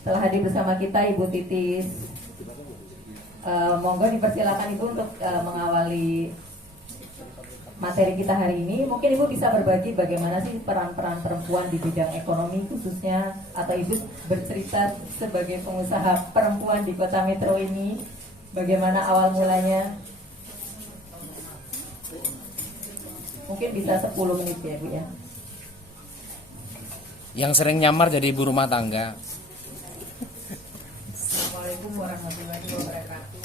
Telah hadir bersama kita Ibu Titis. Monggo dipersilakan Ibu untuk mengawali materi kita hari ini. Mungkin Ibu bisa berbagi bagaimana sih peran-peran perempuan di bidang ekonomi khususnya, atau Ibu bercerita sebagai pengusaha perempuan di Kota Metro ini, bagaimana awal mulanya. Mungkin bisa 10 menit ya Bu ya. Yang sering nyamar jadi ibu rumah tangga. Assalamualaikum warahmatullahi wabarakatuh.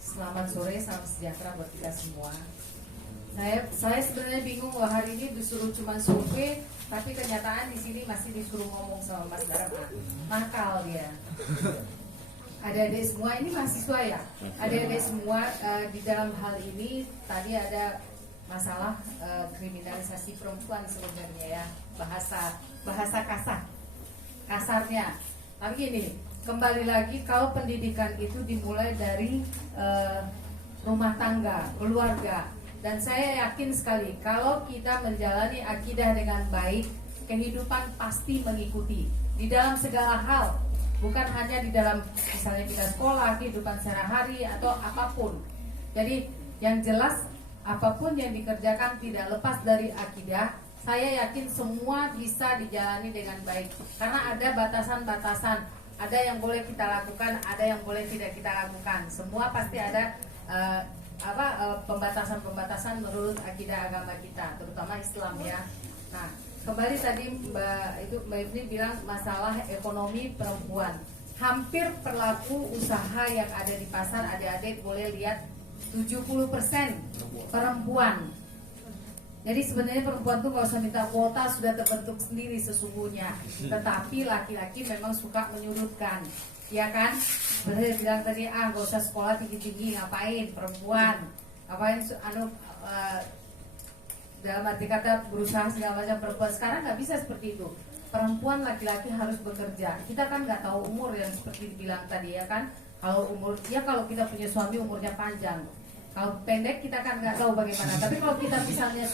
Selamat sore, salam sejahtera buat kita semua. Saya sebenarnya bingung loh, hari ini disuruh cuma survei, tapi kenyataan di sini masih disuruh ngomong sama Mas Dharma. Nakal dia. Adik-adik semua ini mahasiswa ya. Adik-adik semua di dalam hal ini tadi ada masalah kriminalisasi perempuan sebenarnya ya, bahasa kasarnya. Tapi gini, kembali lagi kalau pendidikan itu dimulai dari rumah tangga, keluarga. Dan saya yakin sekali kalau kita menjalani akidah dengan baik, kehidupan pasti mengikuti di dalam segala hal. Bukan hanya di dalam misalnya kita sekolah, kehidupan sehari-hari atau apapun. Jadi yang jelas apapun yang dikerjakan tidak lepas dari akidah. Saya yakin semua bisa dijalani dengan baik. Karena ada batasan-batasan. Ada yang boleh kita lakukan, ada yang boleh tidak kita lakukan. Semua pasti ada pembatasan-pembatasan menurut akidah agama kita, terutama Islam ya. Nah, kembali tadi Mbak Ifni bilang masalah ekonomi perempuan. Hampir perlaku usaha yang ada di pasar, adik-adik boleh lihat 70% perempuan. Jadi sebenarnya perempuan tuh gak usah minta kuota, sudah terbentuk sendiri sesungguhnya. Tetapi laki-laki memang suka menyudutkan, ya kan? Sebenarnya bilang tadi, gak usah sekolah tinggi-tinggi, ngapain perempuan? Ngapain dalam arti kata berusaha segala macam perempuan. Sekarang nggak bisa seperti itu. Perempuan laki-laki harus bekerja. Kita kan nggak tahu umur yang seperti dibilang tadi ya kan. Kalau umur, ya kalau kita punya suami umurnya panjang. Kalau pendek kita kan nggak tahu bagaimana. Tapi kalau kita misalnya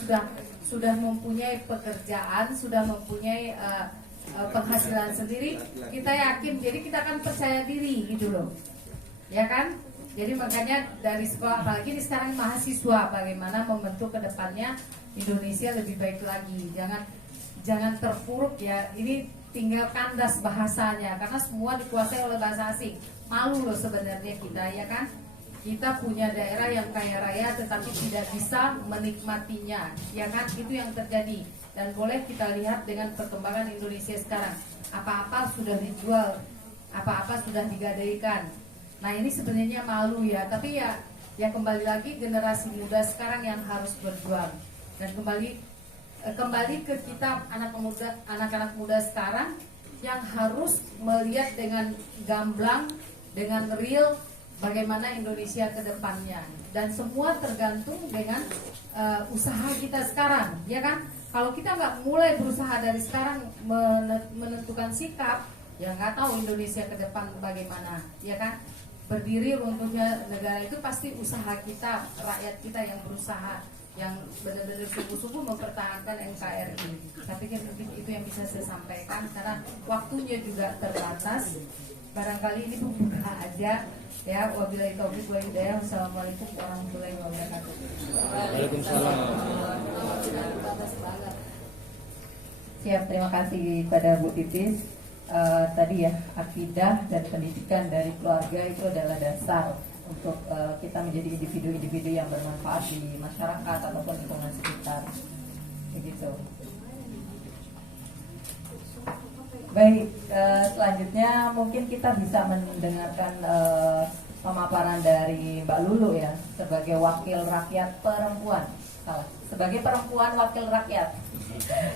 sudah mempunyai pekerjaan, sudah mempunyai penghasilan sendiri, kita yakin. Jadi kita akan percaya diri gitu loh, ya kan? Jadi makanya dari sekolah, apalagi ini sekarang mahasiswa, bagaimana membentuk ke depannya Indonesia lebih baik lagi. Jangan terpuruk ya. Ini tinggal kandas bahasanya karena semua dikuasai oleh bahasa asing. Malu loh sebenarnya kita ya kan. Kita punya daerah yang kaya raya tetapi tidak bisa menikmatinya, ya kan? Itu yang terjadi. Dan boleh kita lihat dengan perkembangan Indonesia sekarang. Apa-apa sudah dijual, apa-apa sudah digadaikan. Nah ini sebenarnya malu ya. Tapi ya kembali lagi generasi muda sekarang yang harus berjuang. Dan kembali ke kita anak-anak muda sekarang yang harus melihat dengan gamblang, dengan real bagaimana Indonesia ke depannya. Dan semua tergantung dengan usaha kita sekarang, ya kan? Kalau kita nggak mulai berusaha dari sekarang menentukan sikap, ya nggak tahu Indonesia ke depan bagaimana, ya kan? Berdiri runtuhnya negara itu pasti usaha kita, rakyat kita yang berusaha, yang benar-benar sungguh-sungguh mempertahankan NKRI. Tapi mungkin itu yang bisa saya sampaikan karena waktunya juga terbatas. Barangkali ini buka aja ya. Wabillahi taufiq wal hidayah. Wassalamualaikum warahmatullahi wabarakatuh. Waalaikumsalam. Siap, terima kasih pada Bu Titis. Tadi ya, akidah dan pendidikan dari keluarga itu adalah dasar untuk kita menjadi individu-individu yang bermanfaat di masyarakat ataupun lingkungan sekitar. Begitu. Baik, selanjutnya mungkin kita bisa mendengarkan pemaparan dari Mbak Lulu ya, sebagai wakil rakyat perempuan. Sebagai perempuan wakil rakyat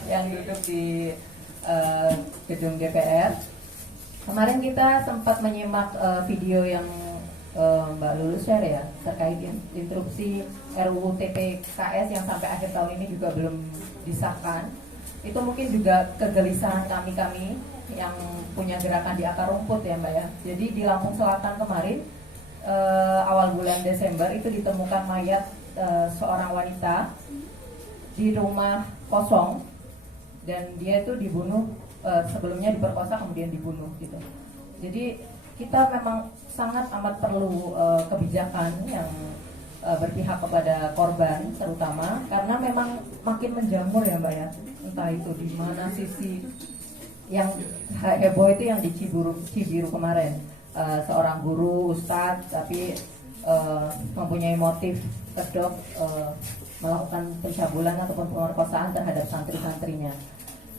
yang duduk di gedung DPR. Kemarin kita sempat menyimak video yang Mbak Lulu share ya, terkait instruksi RUU TPKS yang sampai akhir tahun ini juga belum disahkan. Itu mungkin juga kegelisahan kami yang punya gerakan di akar rumput ya Mbak ya. Jadi di Lampung Selatan kemarin awal bulan Desember itu ditemukan mayat seorang wanita di rumah kosong dan dia itu dibunuh, sebelumnya diperkosa kemudian dibunuh gitu. Jadi kita memang sangat amat perlu kebijakan yang berpihak kepada korban terutama, karena memang makin menjamur ya Mbak ya, entah itu di mana sisi. Yang heboh itu yang di Cibiru kemarin, seorang guru ustadz tapi mempunyai motif kedok melakukan pencabulan ataupun pemerkosaan terhadap santri-santrinya.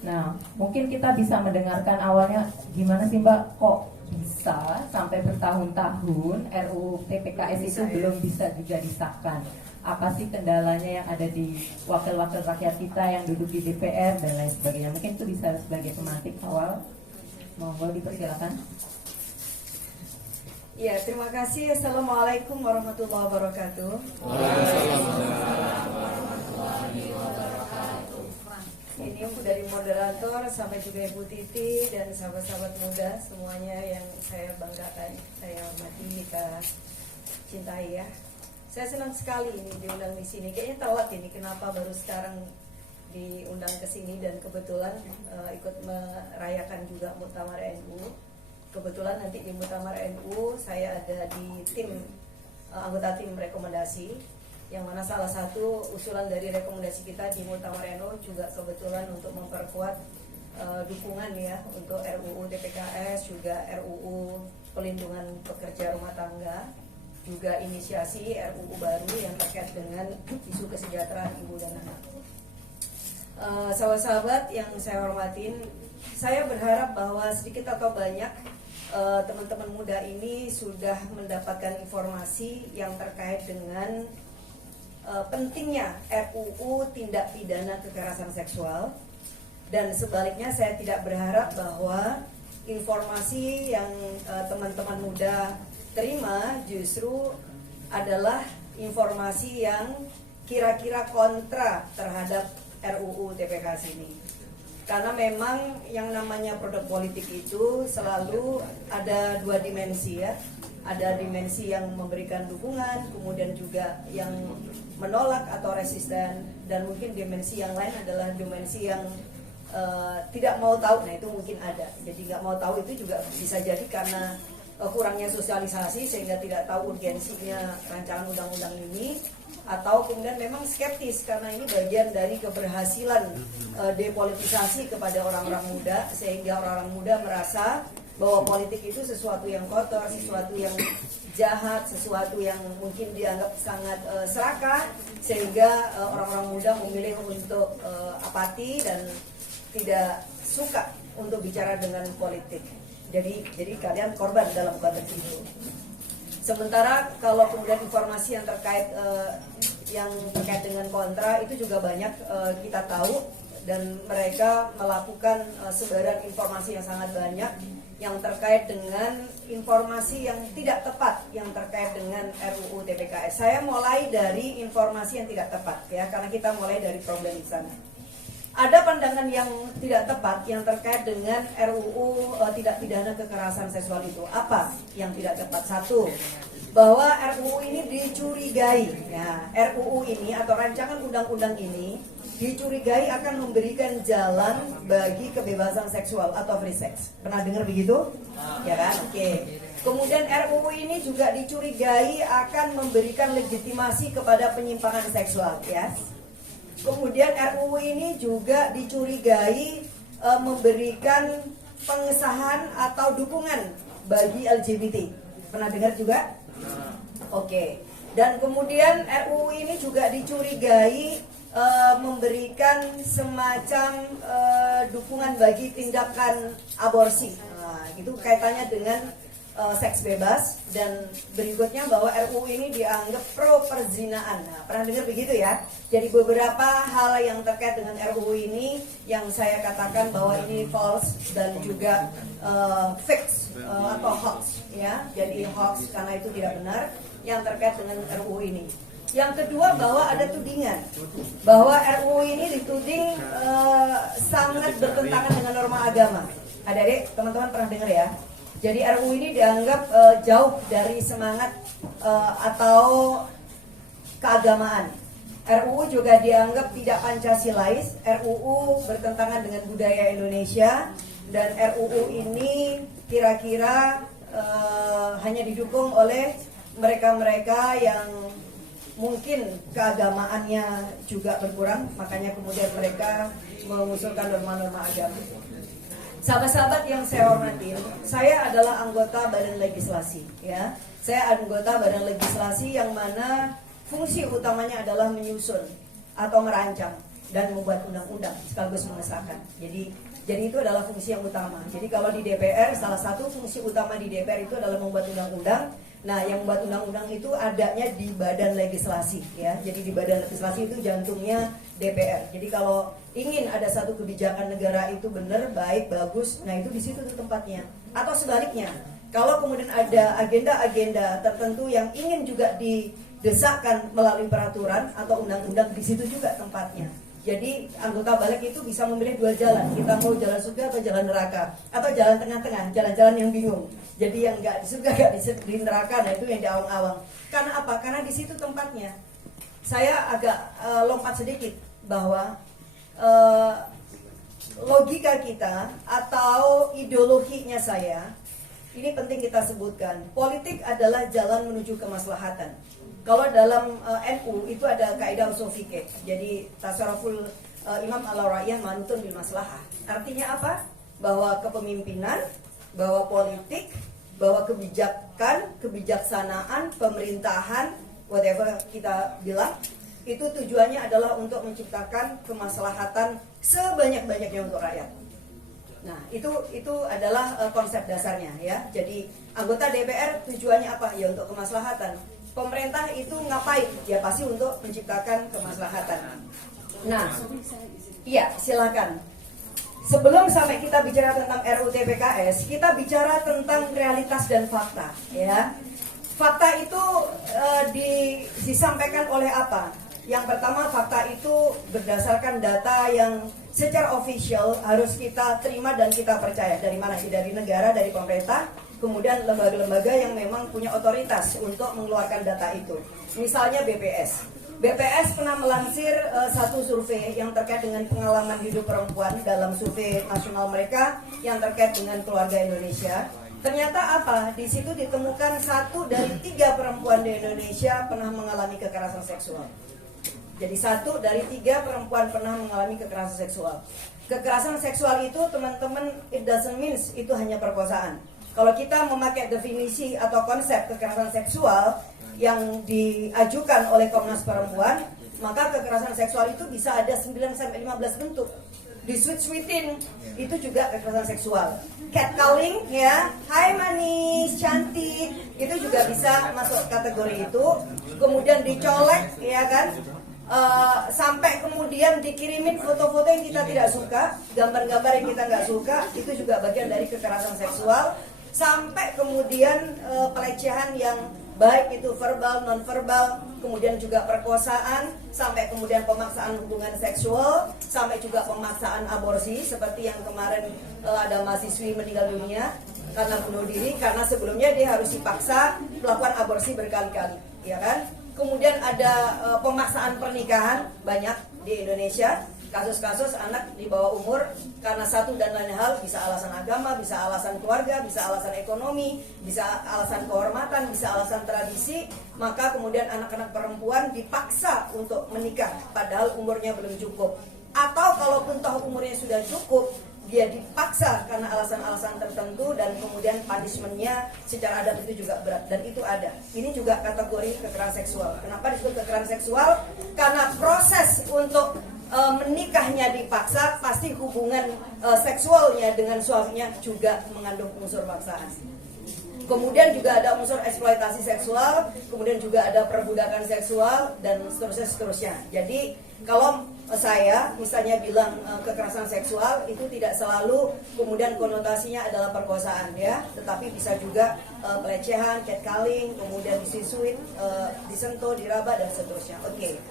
Nah, mungkin kita bisa mendengarkan awalnya gimana sih Mbak kok bisa sampai bertahun-tahun RUU TPKS itu belum bisa juga disahkan. Apa sih kendalanya yang ada di wakil-wakil rakyat kita yang duduk di DPR dan lain sebagainya. Mungkin itu bisa sebagai pemantik awal. Monggo dipersilakan. Ya, terima kasih. Assalamualaikum warahmatullahi wabarakatuh. Ini dari moderator sampai juga Ibu Titi dan sahabat-sahabat muda semuanya yang saya banggakan, saya hormati, kita cintai ya. Saya senang sekali ini diundang di sini. Kayaknya telat ini, kenapa baru sekarang diundang ke sini, dan kebetulan ikut merayakan juga Muktamar NU. Kebetulan nanti di Muktamar NU saya ada di tim anggota tim rekomendasi, yang mana salah satu usulan dari rekomendasi kita di Muktamar NU juga kebetulan untuk memperkuat dukungan ya untuk RUU TPKS, juga RUU pelindungan pekerja rumah tangga, juga inisiasi RUU baru yang terkait dengan isu kesejahteraan ibu dan anak. Sahabat-sahabat yang saya hormatin, saya berharap bahwa sedikit atau banyak teman-teman muda ini sudah mendapatkan informasi yang terkait dengan pentingnya RUU tindak pidana kekerasan seksual, dan sebaliknya saya tidak berharap bahwa informasi yang teman-teman muda terima justru adalah informasi yang kira-kira kontra terhadap RUU TPKS ini. Karena memang yang namanya produk politik itu selalu ada dua dimensi ya. Ada dimensi yang memberikan dukungan, kemudian juga yang menolak atau resisten, dan mungkin dimensi yang lain adalah dimensi yang tidak mau tahu. Nah itu mungkin ada. Jadi nggak mau tahu itu juga bisa jadi karena kurangnya sosialisasi sehingga tidak tahu urgensinya rancangan undang-undang ini, atau kemudian memang skeptis karena ini bagian dari keberhasilan depolitisasi kepada orang-orang muda, sehingga orang-orang muda merasa bahwa politik itu sesuatu yang kotor, sesuatu yang jahat, sesuatu yang mungkin dianggap sangat serakah, sehingga orang-orang muda memilih untuk apati dan tidak suka untuk bicara dengan politik. Jadi kalian korban dalam konteks itu. Sementara kalau kemudian informasi yang terkait dengan kontra itu juga banyak kita tahu, dan mereka melakukan sebaran informasi yang sangat banyak yang terkait dengan informasi yang tidak tepat yang terkait dengan RUU TPKS. Saya mulai dari informasi yang tidak tepat ya, karena kita mulai dari problem di sana. Ada pandangan yang tidak tepat yang terkait dengan RUU tindak pidana kekerasan seksual itu. Apa yang tidak tepat? Satu, bahwa RUU ini dicurigai. Ya, RUU ini atau rancangan undang-undang ini dicurigai akan memberikan jalan bagi kebebasan seksual atau free sex. Pernah dengar begitu? Ya kan? Oke. Kemudian RUU ini juga dicurigai akan memberikan legitimasi kepada penyimpangan seksual. Ya. Kemudian RUU ini juga dicurigai memberikan pengesahan atau dukungan bagi LGBT. Pernah dengar juga? Oke. Dan kemudian RUU ini juga dicurigai memberikan semacam dukungan bagi tindakan aborsi. Nah, itu kaitannya dengan seks bebas, dan berikutnya bahwa RUU ini dianggap pro perzinaan. Nah, pernah dengar begitu ya? Jadi beberapa hal yang terkait dengan RUU ini yang saya katakan bahwa ini false dan juga fake atau hoax ya. Jadi hoax karena itu tidak benar yang terkait dengan RUU ini. Yang kedua, bahwa ada tudingan bahwa RUU ini dituding sangat bertentangan dengan norma agama. Adik-adik, teman-teman pernah dengar ya? Jadi RUU ini dianggap jauh dari semangat atau keagamaan. RUU juga dianggap tidak Pancasilais, RUU bertentangan dengan budaya Indonesia, dan RUU ini kira-kira hanya didukung oleh mereka-mereka yang mungkin keagamaannya juga berkurang, makanya kemudian mereka mengusulkan norma-norma agama. Sahabat-sahabat yang saya hormati, saya adalah anggota Badan Legislasi, ya. Saya anggota Badan Legislasi yang mana fungsi utamanya adalah menyusun atau merancang dan membuat undang-undang sekaligus mengesahkan. Jadi itu adalah fungsi yang utama. Jadi kalau di DPR, salah satu fungsi utama di DPR itu adalah membuat undang-undang. Nah, yang membuat undang-undang itu adanya di Badan Legislasi, ya. Jadi di Badan Legislasi itu jantungnya DPR. Jadi kalau ingin ada satu kebijakan negara itu benar, baik, bagus, nah itu di situ tuh tempatnya. Atau sebaliknya, kalau kemudian ada agenda-agenda tertentu yang ingin juga didesakkan melalui peraturan atau undang-undang, di situ juga tempatnya. Jadi anggota balik itu bisa memilih dua jalan. Kita mau jalan surga atau jalan neraka, atau jalan tengah-tengah, jalan-jalan yang bingung. Jadi yang nggak di surga, nggak di neraka, nah itu yang di awang-awang. Karena apa? Karena di situ tempatnya. Saya agak lompat sedikit bahwa logika kita atau ideologinya saya, ini penting kita sebutkan. Politik adalah jalan menuju kemaslahatan. Kalau dalam NU itu ada kaidah usul fikih. Jadi tasarruful Imam Al-Ra'iyah manutun bil maslahah. Artinya apa? Bahwa kepemimpinan, bahwa politik, bahwa kebijakan, kebijaksanaan, pemerintahan, whatever kita bilang, itu tujuannya adalah untuk menciptakan kemaslahatan sebanyak-banyaknya untuk rakyat. Nah, itu adalah konsep dasarnya, ya. Jadi anggota DPR tujuannya apa? Ya untuk kemaslahatan. Pemerintah itu ngapain? Ya pasti untuk menciptakan kemaslahatan. Nah, iya silakan. Sebelum sampai kita bicara tentang RUU TPKS, kita bicara tentang realitas dan fakta, ya. Fakta itu disampaikan oleh apa? Yang pertama, fakta itu berdasarkan data yang secara official harus kita terima dan kita percaya. Dari mana sih? Dari negara, dari pemerintah, kemudian lembaga-lembaga yang memang punya otoritas untuk mengeluarkan data itu. Misalnya BPS. BPS pernah melansir satu survei yang terkait dengan pengalaman hidup perempuan dalam survei nasional mereka yang terkait dengan keluarga Indonesia. Ternyata apa? Di situ ditemukan 1 dari 3 perempuan di Indonesia pernah mengalami kekerasan seksual. Jadi 1 dari 3 perempuan pernah mengalami kekerasan seksual. Kekerasan seksual itu teman-teman, it doesn't mean itu hanya perkosaan. Kalau kita memakai definisi atau konsep kekerasan seksual yang diajukan oleh Komnas Perempuan, maka kekerasan seksual itu bisa ada 9-15 bentuk. Di sweet-sweetin itu juga kekerasan seksual. Catcalling, ya, hai manis, cantik, itu juga bisa masuk kategori itu. Kemudian dicolek, ya kan, sampai kemudian dikirimin foto-foto yang kita tidak suka, gambar-gambar yang kita nggak suka, itu juga bagian dari kekerasan seksual. Sampai kemudian pelecehan yang baik itu verbal, non-verbal, kemudian juga perkosaan, sampai kemudian pemaksaan hubungan seksual, sampai juga pemaksaan aborsi seperti yang kemarin ada mahasiswi meninggal dunia karena bunuh diri karena sebelumnya dia harus dipaksa melakukan aborsi berkali-kali, ya kan? Kemudian ada pemaksaan pernikahan banyak di Indonesia. Kasus-kasus anak di bawah umur karena satu dan lain hal, bisa alasan agama, bisa alasan keluarga, bisa alasan ekonomi, bisa alasan kehormatan, bisa alasan tradisi, maka kemudian anak-anak perempuan dipaksa untuk menikah padahal umurnya belum cukup. Atau kalaupun toh umurnya sudah cukup, dia dipaksa karena alasan-alasan tertentu dan kemudian punishment-nya secara adat itu juga berat, dan itu ada. Ini juga kategori kekerasan seksual. Kenapa disebut kekerasan seksual? Karena proses untuk menikahnya dipaksa, pasti hubungan seksualnya dengan suaminya juga mengandung unsur paksaan. Kemudian juga ada unsur eksploitasi seksual, kemudian juga ada perbudakan seksual, dan seterusnya. Jadi kalau saya misalnya bilang kekerasan seksual itu tidak selalu kemudian konotasinya adalah perkosaan, ya, tetapi bisa juga pelecehan, catcalling, kemudian disisuit, disentuh, diraba, dan seterusnya. Oke.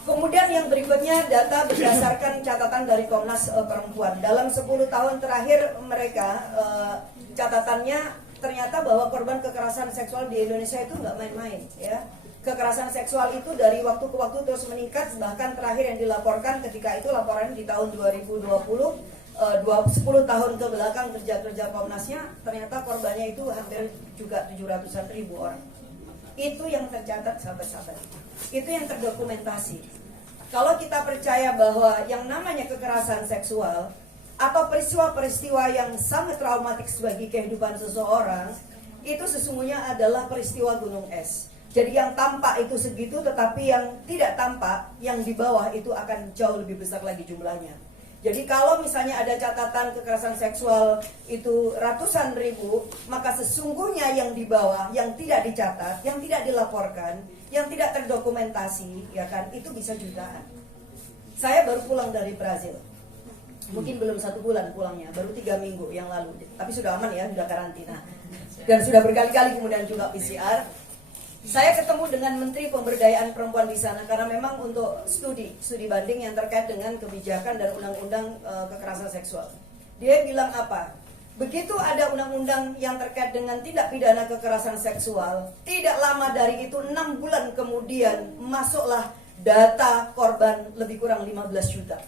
Kemudian yang berikutnya data berdasarkan catatan dari Komnas Perempuan. Dalam 10 tahun terakhir mereka catatannya ternyata bahwa korban kekerasan seksual di Indonesia itu nggak main-main, ya. kekerasan seksual itu dari waktu ke waktu terus meningkat, bahkan terakhir yang dilaporkan ketika itu laporan di tahun 2020, 10 tahun ke belakang kerja Komnasnya, ternyata korbannya itu hampir juga 700-an ribu orang. Itu yang tercatat, sahabat-sahabat. Itu yang terdokumentasi. Kalau kita percaya bahwa yang namanya kekerasan seksual atau peristiwa-peristiwa yang sangat traumatik bagi kehidupan seseorang, itu sesungguhnya adalah peristiwa gunung es. Jadi yang tampak itu segitu, tetapi yang tidak tampak, yang di bawah itu akan jauh lebih besar lagi jumlahnya. Jadi kalau misalnya ada catatan kekerasan seksual itu ratusan ribu, maka sesungguhnya yang di bawah, yang tidak dicatat, yang tidak dilaporkan, yang tidak terdokumentasi, ya kan, itu bisa jutaan. Saya baru pulang dari Brazil. Mungkin belum 1 bulan pulangnya, baru 3 minggu yang lalu. Tapi sudah aman ya, sudah karantina. Dan sudah berkali-kali kemudian juga PCR. Saya ketemu dengan Menteri Pemberdayaan Perempuan di sana karena memang untuk studi banding yang terkait dengan kebijakan dan undang-undang kekerasan seksual. Dia bilang apa? Begitu ada undang-undang yang terkait dengan tindak pidana kekerasan seksual, tidak lama dari itu 6 bulan kemudian masuklah data korban lebih kurang 15 juta.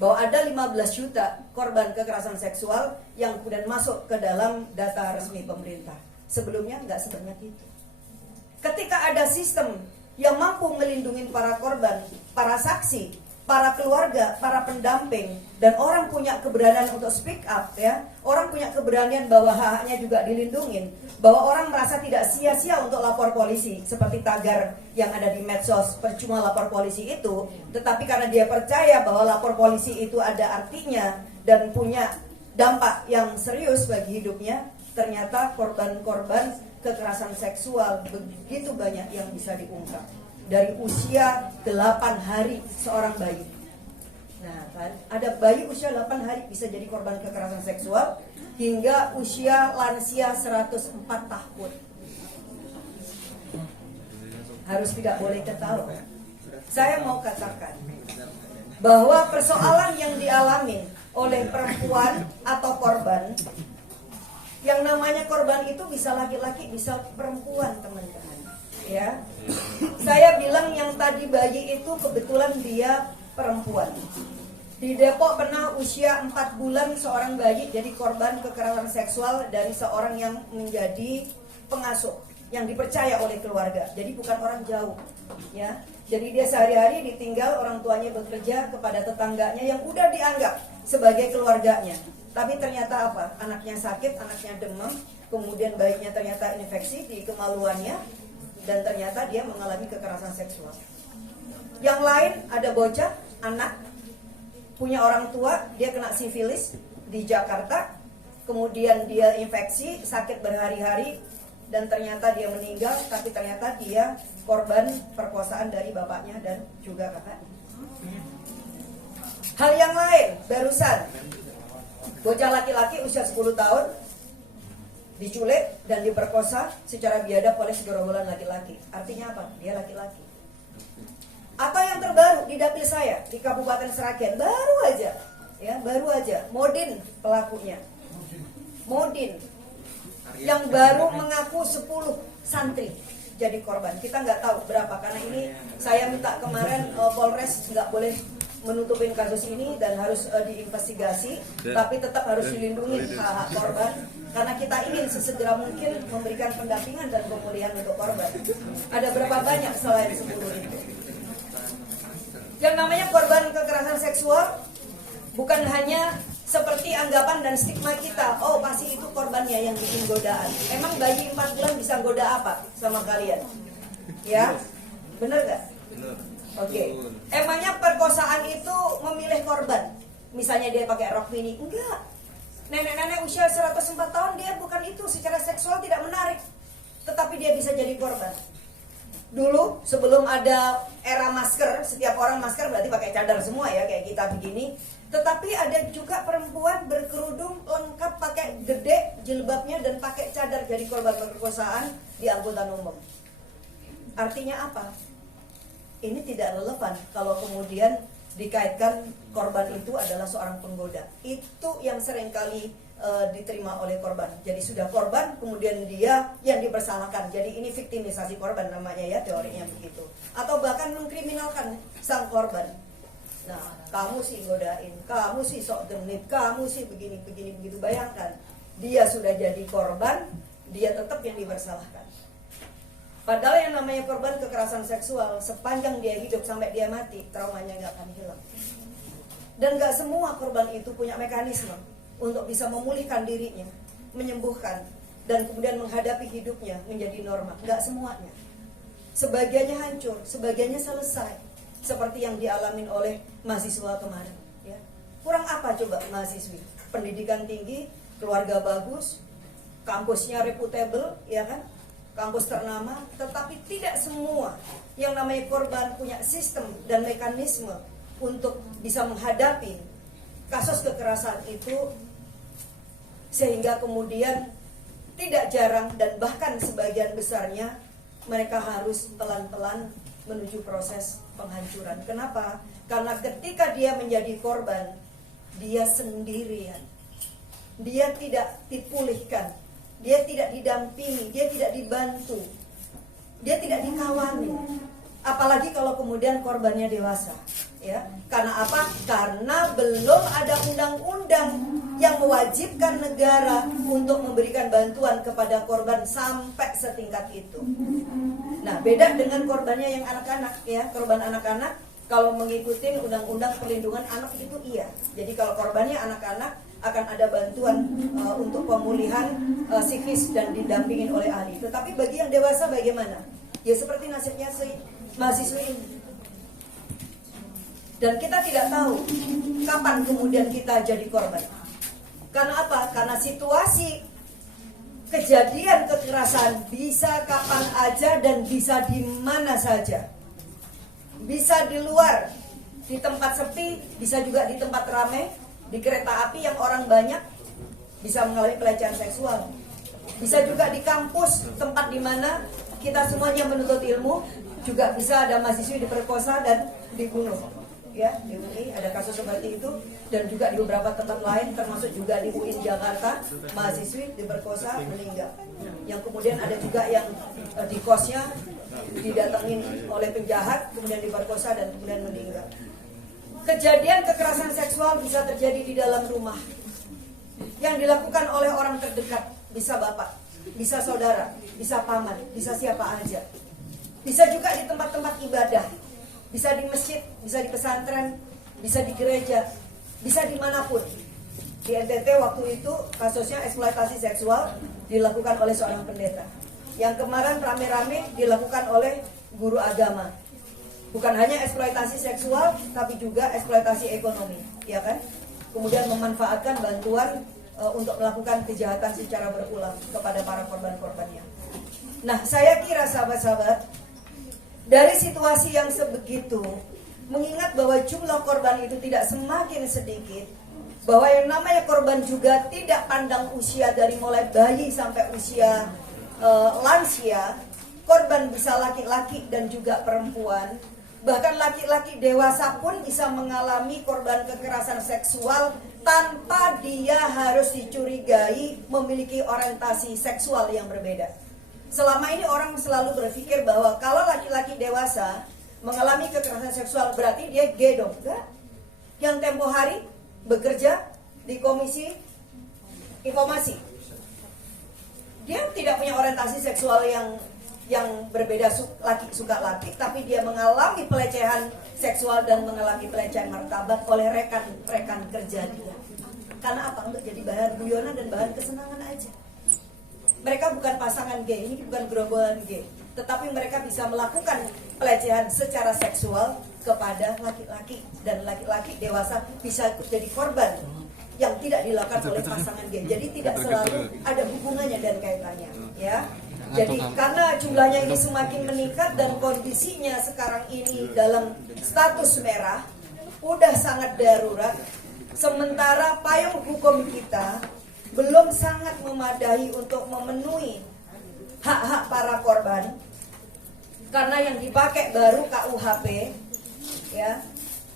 Bahwa ada 15 juta korban kekerasan seksual yang kemudian masuk ke dalam data resmi pemerintah. Sebelumnya nggak sebanyak itu. Ketika ada sistem yang mampu melindungi para korban, para saksi, para keluarga, para pendamping, dan orang punya keberanian untuk speak up, ya, orang punya keberanian bahwa hak-haknya juga dilindungi, bahwa orang merasa tidak sia-sia untuk lapor polisi, seperti tagar yang ada di medsos, percuma lapor polisi itu, tetapi karena dia percaya bahwa lapor polisi itu ada artinya dan punya dampak yang serius bagi hidupnya, ternyata korban-korban kekerasan seksual begitu banyak yang bisa diungkap. Dari usia 8 hari seorang bayi. Nah, kan, ada bayi usia 8 hari bisa jadi korban kekerasan seksual hingga usia lansia 104 tahun. Harus tidak boleh ketawa. Saya mau katakan bahwa persoalan yang dialami oleh perempuan atau korban, yang namanya korban itu bisa laki-laki, bisa perempuan, teman-teman. Ya, saya bilang yang tadi bayi itu kebetulan dia perempuan. Di Depok pernah usia 4 bulan seorang bayi jadi korban kekerasan seksual dari seorang yang menjadi pengasuh yang dipercaya oleh keluarga. Jadi bukan orang jauh, ya. Jadi dia sehari-hari ditinggal orang tuanya bekerja kepada tetangganya yang udah dianggap sebagai keluarganya. Tapi ternyata apa? Anaknya sakit, anaknya demam, kemudian bayinya ternyata infeksi di kemaluannya, dan ternyata dia mengalami kekerasan seksual. Yang lain ada bocah, anak, punya orang tua, dia kena sifilis di Jakarta, kemudian dia infeksi, sakit berhari-hari, dan ternyata dia meninggal, tapi ternyata dia korban perkosaan dari bapaknya dan juga kakaknya. Hal yang lain, barusan bocah laki-laki usia 10 tahun diculik dan diperkosa secara biadab oleh segerombolan laki-laki. Artinya apa? Dia laki-laki. Atau yang terbaru di dapil saya di Kabupaten Sragen, baru aja, Modin pelakunya. Modin yang baru mengaku 10 santri jadi korban. Kita nggak tahu berapa karena ini saya minta kemarin Polres nggak boleh menutupin kasus ini dan harus diinvestigasi, tapi tetap harus dilindungi hak-hak korban karena kita ingin sesegera mungkin memberikan pendampingan dan pemulihan untuk korban. Ada berapa banyak selain 10 itu? Yang namanya korban kekerasan seksual bukan hanya seperti anggapan dan stigma kita, oh pasti itu korbannya yang bikin godaan. Emang bayi 4 bulan bisa goda apa sama kalian? Ya, bener gak? Oke. Emangnya perkosaan itu memilih korban? Misalnya dia pakai rok mini? Enggak. Nenek-nenek usia 104 tahun dia bukan itu, secara seksual tidak menarik, tetapi dia bisa jadi korban. Dulu sebelum ada era masker, setiap orang masker berarti pakai cadar semua ya kayak kita begini. Tetapi ada juga perempuan berkerudung lengkap pakai gede jilbabnya dan pakai cadar jadi korban perkosaan di angkutan umum. Artinya apa? Ini tidak relevan kalau kemudian dikaitkan korban itu adalah seorang penggoda. Itu yang seringkali diterima oleh korban. Jadi sudah korban, kemudian dia yang dipersalahkan. Jadi ini viktimisasi korban namanya ya, teorinya begitu. Atau bahkan mengkriminalkan sang korban. Nah, kamu sih godain, kamu sih sok genit, kamu sih begini begitu. Bayangkan, dia sudah jadi korban, dia tetap yang dipersalahkan. Padahal yang namanya korban kekerasan seksual, sepanjang dia hidup sampai dia mati, traumanya nggak akan hilang. Dan nggak semua korban itu punya mekanisme untuk bisa memulihkan dirinya, menyembuhkan, dan kemudian menghadapi hidupnya menjadi normal. Nggak semuanya. Sebagiannya hancur, sebagiannya selesai. Seperti yang dialamin oleh mahasiswa kemarin. Ya. Kurang apa coba mahasiswi? Pendidikan tinggi, keluarga bagus, kampusnya reputable, ya kan? Kampus ternama, tetapi tidak semua yang namanya korban punya sistem dan mekanisme untuk bisa menghadapi kasus kekerasan itu, sehingga kemudian tidak jarang dan bahkan sebagian besarnya mereka harus pelan-pelan menuju proses penghancuran. Kenapa? Karena ketika dia menjadi korban, dia sendirian. Dia tidak dipulihkan, dia tidak didampingi, dia tidak dibantu, dia tidak dikawani. Apalagi kalau kemudian korbannya dewasa, ya. Karena apa? Karena belum ada undang-undang yang mewajibkan negara untuk memberikan bantuan kepada korban sampai setingkat itu. Nah, beda dengan korbannya yang anak-anak, ya. Korban anak-anak kalau mengikuti undang-undang perlindungan anak itu iya. Jadi kalau korbannya anak-anak akan ada bantuan untuk pemulihan psikis dan didampingin oleh ahli. Tetapi bagi yang dewasa bagaimana? Ya seperti nasibnya si mahasiswa ini. Dan kita tidak tahu kapan kemudian kita jadi korban. Karena apa? Karena situasi kejadian kekerasan bisa kapan aja dan bisa di mana saja. Bisa di luar, di tempat sepi, bisa juga di tempat ramai, di kereta api yang orang banyak, bisa mengalami pelecehan seksual. Bisa juga di kampus, tempat di mana kita semuanya menuntut ilmu, juga bisa ada mahasiswa diperkosa dan dibunuh. Ya, di UI ada kasus seperti itu, dan juga di beberapa tempat lain, termasuk juga di UIN Jakarta, mahasiswi diperkosa meninggal. Yang kemudian ada juga yang di kosnya didatengin oleh penjahat, kemudian diperkosa dan kemudian meninggal. Kejadian kekerasan seksual bisa terjadi di dalam rumah, yang dilakukan oleh orang terdekat, bisa bapak, bisa saudara, bisa paman, bisa siapa aja. Bisa juga di tempat-tempat ibadah, bisa di masjid, bisa di pesantren, bisa di gereja, bisa dimanapun. Di NTT waktu itu kasusnya eksploitasi seksual dilakukan oleh seorang pendeta. Yang kemarin rame-rame dilakukan oleh guru agama. Bukan hanya eksploitasi seksual, tapi juga eksploitasi ekonomi, ya kan? Kemudian memanfaatkan bantuan untuk melakukan kejahatan secara berulang kepada para korban-korbannya. Nah, saya kira sahabat-sahabat, dari situasi yang sebegitu, mengingat bahwa jumlah korban itu tidak semakin sedikit, bahwa yang namanya korban juga tidak pandang usia dari mulai bayi sampai usia lansia, korban bisa laki-laki dan juga perempuan. Bahkan laki-laki dewasa pun bisa mengalami korban kekerasan seksual tanpa dia harus dicurigai memiliki orientasi seksual yang berbeda. Selama ini orang selalu berpikir bahwa kalau laki-laki dewasa mengalami kekerasan seksual berarti dia gay dong. Enggak. Yang tempo hari bekerja di komisi informasi, dia tidak punya orientasi seksual yang berbeda, laki suka laki, tapi dia mengalami pelecehan seksual dan mengalami pelecehan martabat oleh rekan kerja dia. Karena apa? Untuk jadi bahan guyonan dan bahan kesenangan aja. Mereka bukan pasangan gay, ini bukan gerombolan gay, tetapi mereka bisa melakukan pelecehan secara seksual kepada laki-laki, dan laki-laki dewasa bisa jadi korban yang tidak dilakukan oleh pasangan gay. Jadi tidak selalu ada hubungannya dan kaitannya, ya. Jadi karena jumlahnya ini semakin meningkat dan kondisinya sekarang ini dalam status merah, udah sangat darurat. Sementara payung hukum kita belum sangat memadai untuk memenuhi hak-hak para korban, karena yang dipakai baru KUHP, ya.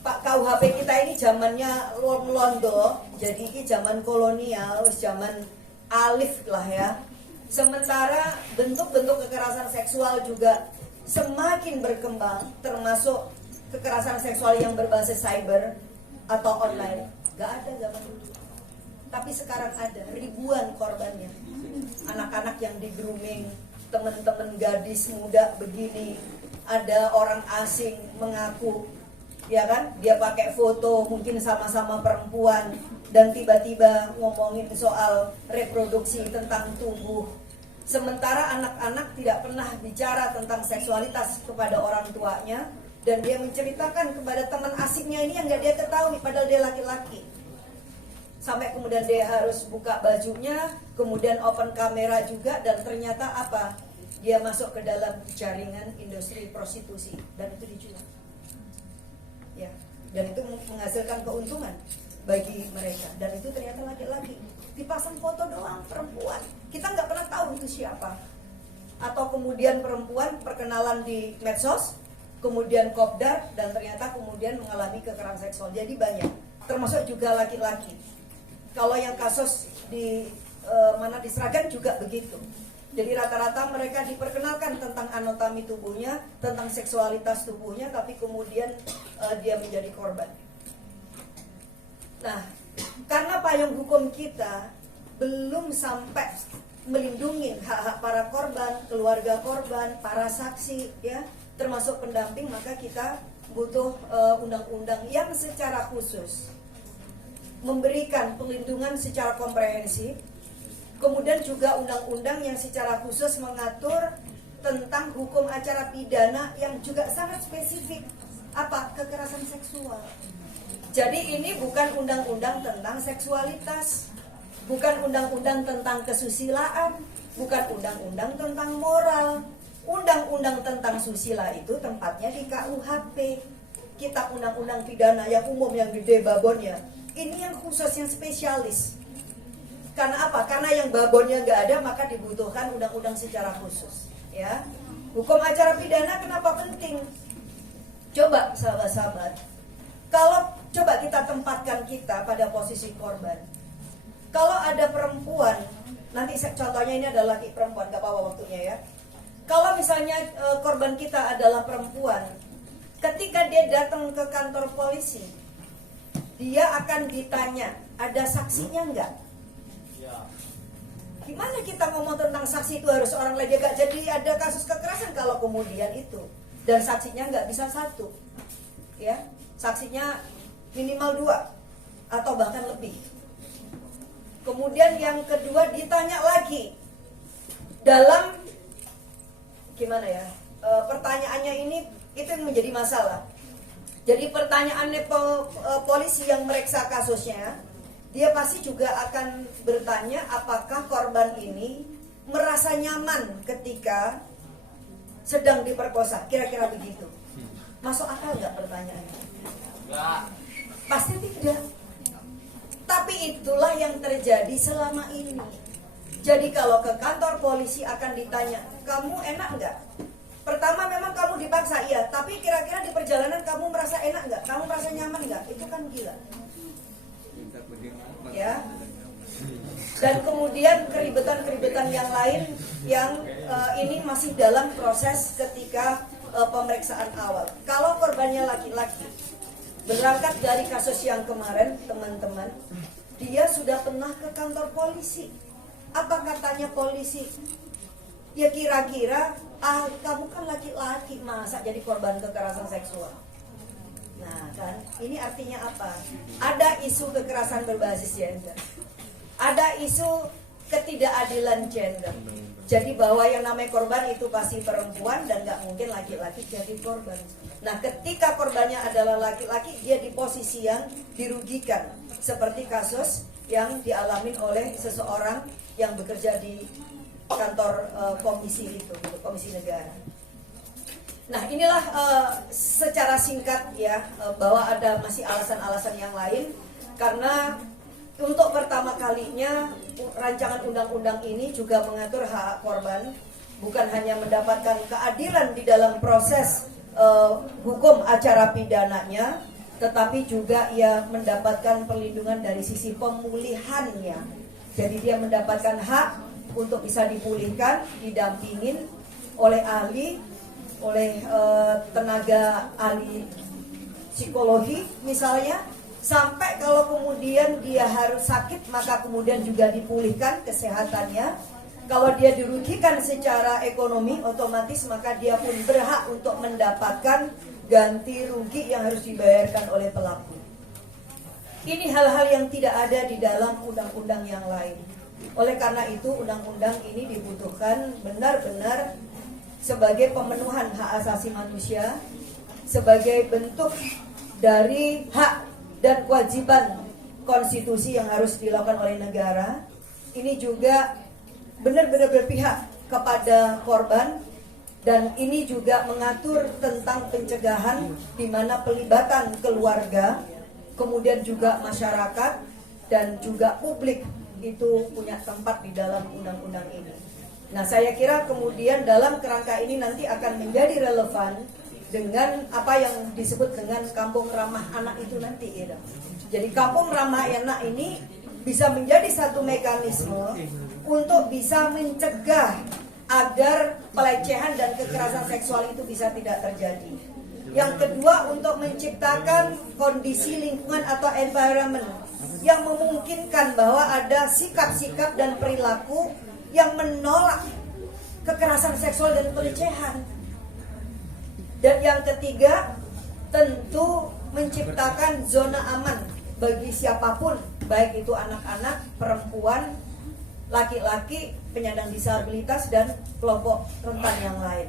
Pak KUHP kita ini zamannya londo, jadi ini zaman kolonial, zaman alif lah ya. Sementara bentuk-bentuk kekerasan seksual juga semakin berkembang, termasuk kekerasan seksual yang berbasis cyber atau online. Gak ada zaman dulu, tapi sekarang ada ribuan korbannya. Anak-anak yang di grooming, teman-teman gadis muda begini, ada orang asing mengaku, ya kan, dia pakai foto mungkin sama-sama perempuan dan tiba-tiba ngomongin soal reproduksi tentang tubuh. Sementara anak-anak tidak pernah bicara tentang seksualitas kepada orang tuanya, dan dia menceritakan kepada teman asingnya ini yang gak dia ketahui padahal dia laki-laki. Sampai kemudian dia harus buka bajunya, kemudian open kamera juga, dan ternyata apa? Dia masuk ke dalam jaringan industri prostitusi dan itu dijual. Ya, dan itu menghasilkan keuntungan bagi mereka, dan itu ternyata laki-laki. Dipasang foto doang perempuan, kita nggak pernah tahu itu siapa. Atau kemudian perempuan perkenalan di medsos, kemudian kopdar, dan ternyata kemudian mengalami kekerasan seksual. Jadi banyak, termasuk juga laki-laki. Kalau yang kasus di mana di Sragen juga begitu. Jadi rata-rata mereka diperkenalkan tentang anatomi tubuhnya, tentang seksualitas tubuhnya, tapi kemudian dia menjadi korban. Nah, karena payung hukum kita belum sampai melindungi hak-hak para korban, keluarga korban, para saksi, ya, termasuk pendamping, maka kita butuh undang-undang yang secara khusus memberikan perlindungan secara komprehensif. Kemudian juga undang-undang yang secara khusus mengatur tentang hukum acara pidana yang juga sangat spesifik. Apa? Kekerasan seksual. Jadi ini bukan undang-undang tentang seksualitas, bukan undang-undang tentang kesusilaan, bukan undang-undang tentang moral. Undang-undang tentang susila itu tempatnya di KUHP, Kitab Undang-Undang Pidana yang umum yang gede babonnya. Ini yang khusus, yang spesialis. Karena apa? Karena yang babonnya nggak ada, maka dibutuhkan undang-undang secara khusus. Ya, hukum acara pidana kenapa penting? Coba sahabat-sahabat, kalau coba kita tempatkan kita pada posisi korban. Kalau ada perempuan, nanti contohnya ini adalah laki perempuan, nggak apa-apa waktunya ya. Kalau misalnya korban kita adalah perempuan, ketika dia datang ke kantor polisi, dia akan ditanya, ada saksinya nggak? Gimana kita ngomong tentang saksi itu harus orang lain? Gak jadi ada kasus kekerasan kalau kemudian itu, dan saksinya nggak bisa satu, ya, saksinya minimal 2 atau bahkan lebih. Kemudian yang kedua ditanya lagi dalam gimana ya, pertanyaannya ini itu yang menjadi masalah. Jadi pertanyaannya polisi yang meriksa kasusnya, dia pasti juga akan bertanya apakah korban ini merasa nyaman ketika sedang diperkosa, kira-kira begitu. Masuk akal nggak pertanyaannya? Pasti tidak. Tapi itulah yang terjadi selama ini. Jadi kalau ke kantor polisi akan ditanya, kamu enak nggak? Pertama memang kamu dipaksa, iya. Tapi kira-kira di perjalanan kamu merasa enak nggak? Kamu merasa nyaman nggak? Itu kan gila. Ya. Dan kemudian keribetan-keribetan yang lain yang ini masih dalam proses ketika pemeriksaan awal. Kalau korbannya laki-laki, berangkat dari kasus yang kemarin, teman-teman, dia sudah pernah ke kantor polisi. Apa katanya polisi? Ya kira-kira, kamu kan laki-laki, masa jadi korban kekerasan seksual? Nah kan, ini artinya apa? Ada isu kekerasan berbasis gender, ada isu ketidakadilan gender. Jadi bahwa yang namanya korban itu pasti perempuan dan gak mungkin laki-laki jadi korban. Nah ketika korbannya adalah laki-laki, dia di posisi yang dirugikan, seperti kasus yang dialami oleh seseorang yang bekerja di kantor komisi itu, komisi negara. Nah inilah secara singkat ya, bahwa ada masih alasan-alasan yang lain. Karena untuk pertama kalinya rancangan undang-undang ini juga mengatur hak korban, bukan hanya mendapatkan keadilan di dalam proses hukum acara pidananya, tetapi juga ia mendapatkan perlindungan dari sisi pemulihannya. Jadi dia mendapatkan hak untuk bisa dipulihkan, didampingin oleh ahli, oleh tenaga ahli psikologi misalnya, sampai kalau kemudian dia harus sakit maka kemudian juga dipulihkan kesehatannya. Kalau dia dirugikan secara ekonomi, otomatis maka dia pun berhak untuk mendapatkan ganti rugi yang harus dibayarkan oleh pelaku. Ini hal-hal yang tidak ada di dalam undang-undang yang lain. Oleh karena itu undang-undang ini dibutuhkan benar-benar sebagai pemenuhan hak asasi manusia, sebagai bentuk dari hak dan kewajiban konstitusi yang harus dilakukan oleh negara. Ini juga benar-benar berpihak kepada korban, dan ini juga mengatur tentang pencegahan di mana pelibatan keluarga, kemudian juga masyarakat dan juga publik itu punya tempat di dalam undang-undang ini. Nah, saya kira kemudian dalam kerangka ini nanti akan menjadi relevan dengan apa yang disebut dengan kampung ramah anak itu nanti, ya. Jadi kampung ramah anak ini bisa menjadi satu mekanisme untuk bisa mencegah agar pelecehan dan kekerasan seksual itu bisa tidak terjadi. Yang kedua, untuk menciptakan kondisi lingkungan atau environment yang memungkinkan bahwa ada sikap-sikap dan perilaku yang menolak kekerasan seksual dan pelecehan. Dan yang ketiga, tentu menciptakan zona aman bagi siapapun, baik itu anak-anak, perempuan, laki-laki, penyandang disabilitas, dan kelompok rentan yang lain.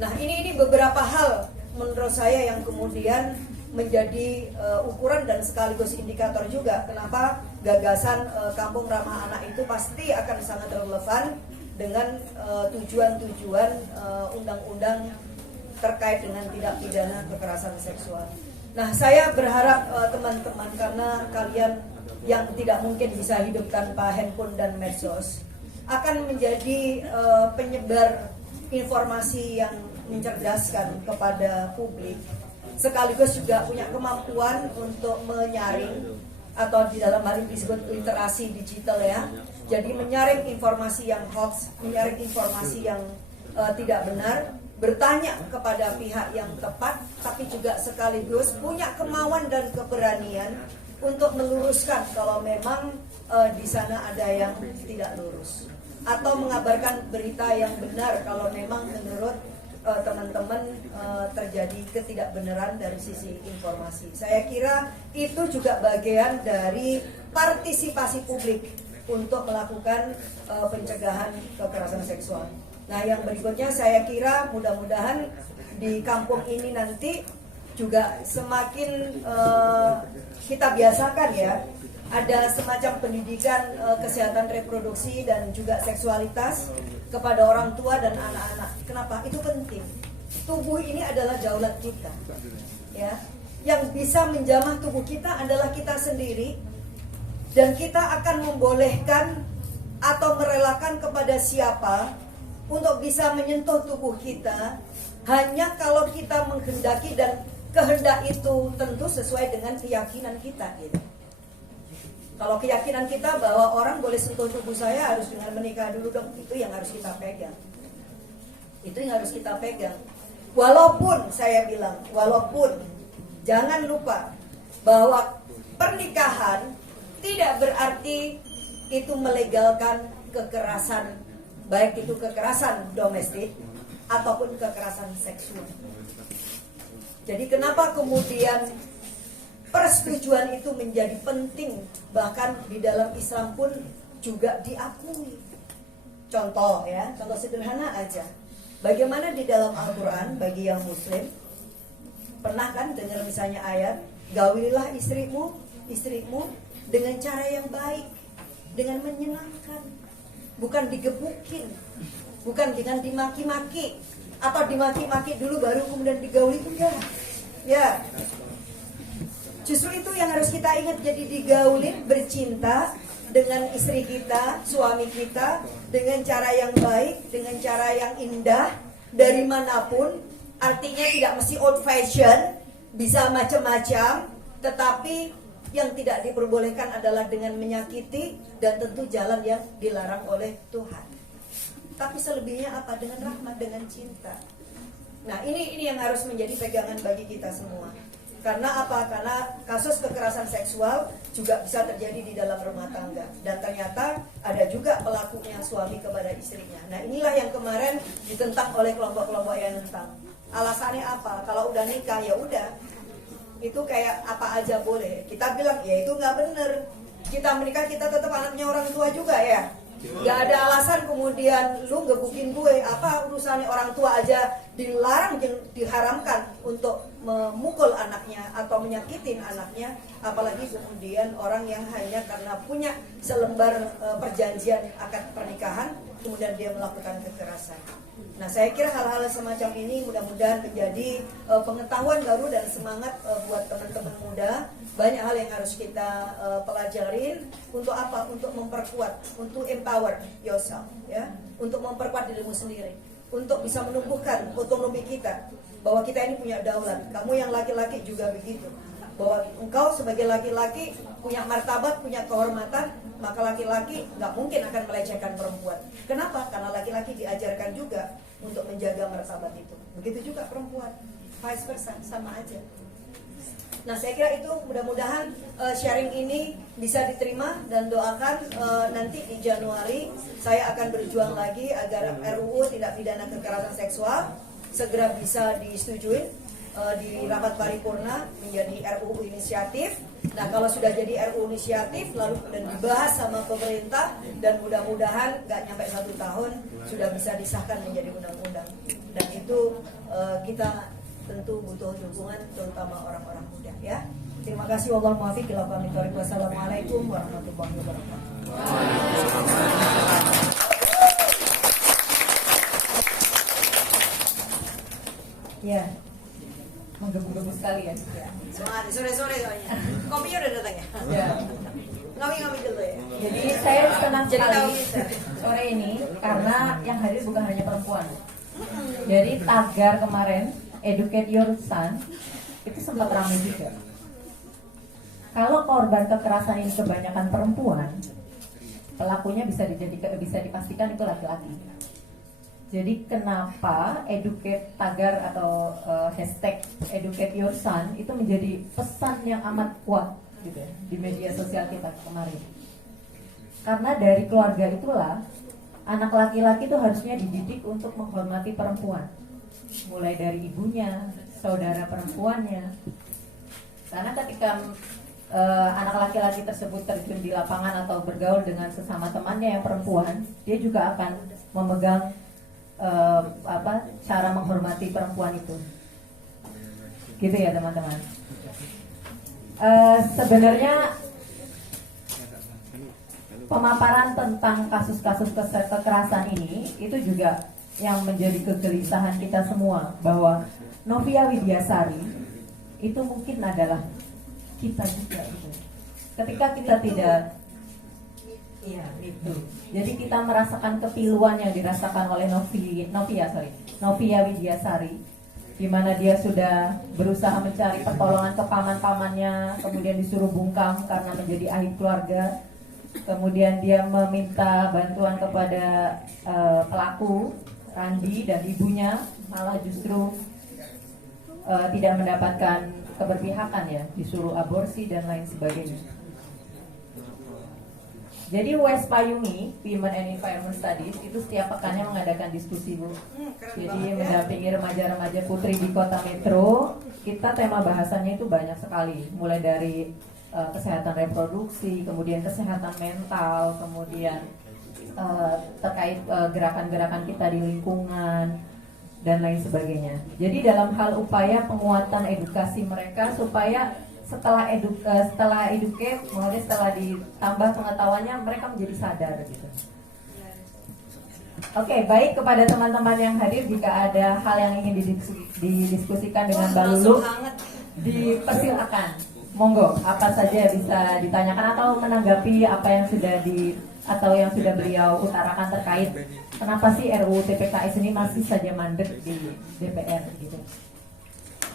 Nah, ini beberapa hal menurut saya yang kemudian menjadi ukuran dan sekaligus indikator juga kenapa gagasan kampung ramah anak itu pasti akan sangat relevan dengan tujuan-tujuan undang-undang terkait dengan tindak pidana kekerasan seksual. Nah, saya berharap teman-teman, karena kalian yang tidak mungkin bisa hidup tanpa handphone dan medsos, akan menjadi penyebar informasi yang mencerdaskan kepada publik, sekaligus juga punya kemampuan untuk menyaring, atau di dalam hal ini disebut literasi digital, ya. Jadi menyaring informasi yang hoax, menyaring informasi yang tidak benar, bertanya kepada pihak yang tepat, tapi juga sekaligus punya kemauan dan keberanian untuk meluruskan kalau memang di sana ada yang tidak lurus, atau mengabarkan berita yang benar kalau memang menurut teman-teman terjadi ketidakbenaran dari sisi informasi. Saya kira itu juga bagian dari partisipasi publik untuk melakukan pencegahan kekerasan seksual. Nah, yang berikutnya saya kira mudah-mudahan di kampung ini nanti juga semakin kita biasakan, ya, ada semacam pendidikan kesehatan reproduksi dan juga seksualitas kepada orang tua dan anak-anak. Kenapa? Itu penting. Tubuh ini adalah daulat kita, ya. Yang bisa menjamah tubuh kita adalah kita sendiri, dan kita akan membolehkan atau merelakan kepada siapa untuk bisa menyentuh tubuh kita hanya kalau kita menghendaki, dan kehendak itu tentu sesuai dengan keyakinan kita, gitu. Kalau keyakinan kita bahwa orang boleh sentuh tubuh saya harus dengan menikah dulu dong, itu yang harus kita pegang. Itu yang harus kita pegang. Walaupun saya bilang, walaupun jangan lupa bahwa pernikahan tidak berarti itu melegalkan kekerasan, baik itu kekerasan domestik ataupun kekerasan seksual. Jadi kenapa kemudian persetujuan itu menjadi penting, bahkan di dalam Islam pun juga diakui. Contoh, ya, contoh sederhana aja. Bagaimana di dalam Al-Quran bagi yang muslim, pernah kan dengar misalnya ayat, gaulilah istrimu dengan cara yang baik, dengan menyenangkan, bukan digebukin, bukan dengan dimaki-maki, atau dimaki-maki dulu baru kemudian digauli, enggak, ya. Justru itu yang harus kita ingat, jadi digaulin, bercinta dengan istri kita, suami kita, dengan cara yang baik, dengan cara yang indah, dari manapun. Artinya tidak mesti old fashion, bisa macam-macam, tetapi yang tidak diperbolehkan adalah dengan menyakiti dan tentu jalan yang dilarang oleh Tuhan. Tapi selebihnya apa? Dengan rahmat, dengan cinta. Nah, ini yang harus menjadi pegangan bagi kita semua. Karena apa? Karena kasus kekerasan seksual juga bisa terjadi di dalam rumah tangga. Dan ternyata ada juga pelakunya suami kepada istrinya. Nah, inilah yang kemarin ditentang oleh kelompok-kelompok yang nentang. Alasannya apa? Kalau udah nikah ya udah, itu kayak apa aja boleh. Kita bilang ya itu nggak bener. Kita menikah, kita tetap anaknya orang tua juga ya. Gak ada alasan kemudian lu gebukin gue. Apa urusannya orang tua aja dilarang, diharamkan untuk memukul anaknya atau menyakitin anaknya. Apalagi kemudian orang yang hanya karena punya selembar perjanjian akad pernikahan kemudian dia melakukan kekerasan. Nah, saya kira hal-hal semacam ini mudah-mudahan menjadi pengetahuan baru dan semangat buat teman-teman muda. Banyak hal yang harus kita pelajarin. Untuk apa? Untuk memperkuat, untuk empower yourself, ya, untuk memperkuat dirimu sendiri, untuk bisa menumbuhkan otonomi kita, bahwa kita ini punya daulat. Kamu yang laki-laki juga begitu, bahwa engkau sebagai laki-laki punya martabat, punya kehormatan. Maka laki-laki nggak mungkin akan melecehkan perempuan. Kenapa? Karena laki-laki diajarkan juga untuk menjaga martabat itu. Begitu juga perempuan, vice versa, sama aja. Nah, saya kira itu mudah-mudahan sharing ini bisa diterima dan doakan nanti di Januari saya akan berjuang lagi agar RUU tindak pidana kekerasan seksual segera bisa disetujui di rapat paripurna menjadi RUU inisiatif. Nah, kalau sudah jadi RUU inisiatif lalu dan dibahas sama pemerintah dan mudah-mudahan nggak nyampe 1 tahun sudah bisa disahkan menjadi undang-undang. Dan itu kita tentu butuh dukungan terutama orang-orang muda, ya. Terima kasih. Wallahul muwaffiq ila aqwamit thoriq. Wassalamualaikum warahmatullahi wabarakatuh. Ya, menggebu-gebu sekali ya. Semangat, sore-sore soalnya. Kopinya udah datang ya? Ya. Ngopi-ngopi dulu ya. Jadi saya senang Jadi tahu sekali kita. sore ini karena yang hadir bukan hanya perempuan. Jadi tagar kemarin Educate Your Son itu sempat ramai juga. Kalau korban kekerasan ini kebanyakan perempuan, pelakunya bisa dipastikan itu laki-laki. Jadi kenapa educate tagar atau hashtag Educate Your Son itu menjadi pesan yang amat kuat gitu ya, di media sosial kita kemarin. Karena dari keluarga itulah anak laki-laki itu harusnya dididik untuk menghormati perempuan. Mulai dari ibunya, saudara perempuannya. Karena ketika anak laki-laki tersebut terjun di lapangan atau bergaul dengan sesama temannya yang perempuan, dia juga akan memegang cara menghormati perempuan itu. Gitu ya teman-teman. Sebenarnya pemaparan tentang kasus-kasus kekerasan ini itu juga yang menjadi kegelisahan kita semua, bahwa Novia Widyasari itu mungkin adalah kita juga gitu. Ketika kita tidak, iya itu. Jadi kita merasakan kepiluan yang dirasakan oleh Novia Widyasari, di mana dia sudah berusaha mencari pertolongan ke paman-pamannya, kemudian disuruh bungkam karena menjadi aib keluarga. Kemudian dia meminta bantuan kepada pelaku Randi dan ibunya, malah justru tidak mendapatkan keberpihakan ya, disuruh aborsi dan lain sebagainya. Jadi West Payumi Women and Environment Studies itu setiap pekannya mengadakan diskusi, Bu. Jadi mendampingi remaja-remaja putri di kota metro. Kita tema bahasannya itu banyak sekali, mulai dari kesehatan reproduksi, kemudian kesehatan mental, kemudian terkait gerakan-gerakan kita di lingkungan dan lain sebagainya. Jadi dalam hal upaya penguatan edukasi mereka supaya setelah educate, kemudian setelah ditambah pengetahuannya mereka menjadi sadar gitu. Oke, baik, kepada teman-teman yang hadir, jika ada hal yang ingin didiskusikan dengan Mbak Lulu, dipersilakan. Monggo, apa saja bisa ditanyakan atau menanggapi apa yang sudah beliau utarakan terkait kenapa sih RUU TPKS ini masih saja mandek di DPR gitu.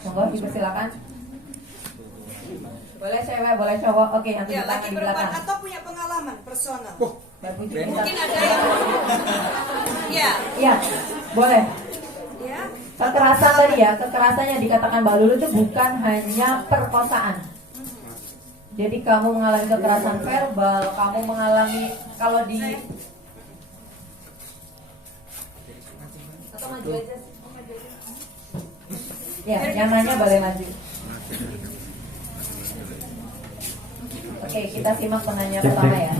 Monggo, dipersilakan. Boleh cewek, boleh cowok. Oke, yang Ya, laki di perempuan belakang. atau punya pengalaman personal. Baru kita. Mungkin ada yang ya, Iya, boleh. ya. Kekerasan tadi ya, kekerasan yang dikatakan Mbak Lulu itu bukan hanya perkosaan. Jadi kamu mengalami kekerasan verbal, kamu mengalami kalau di Atau maju aja sih. ya, yang nanya boleh maju. Oke, kita simak penanya pertama ya.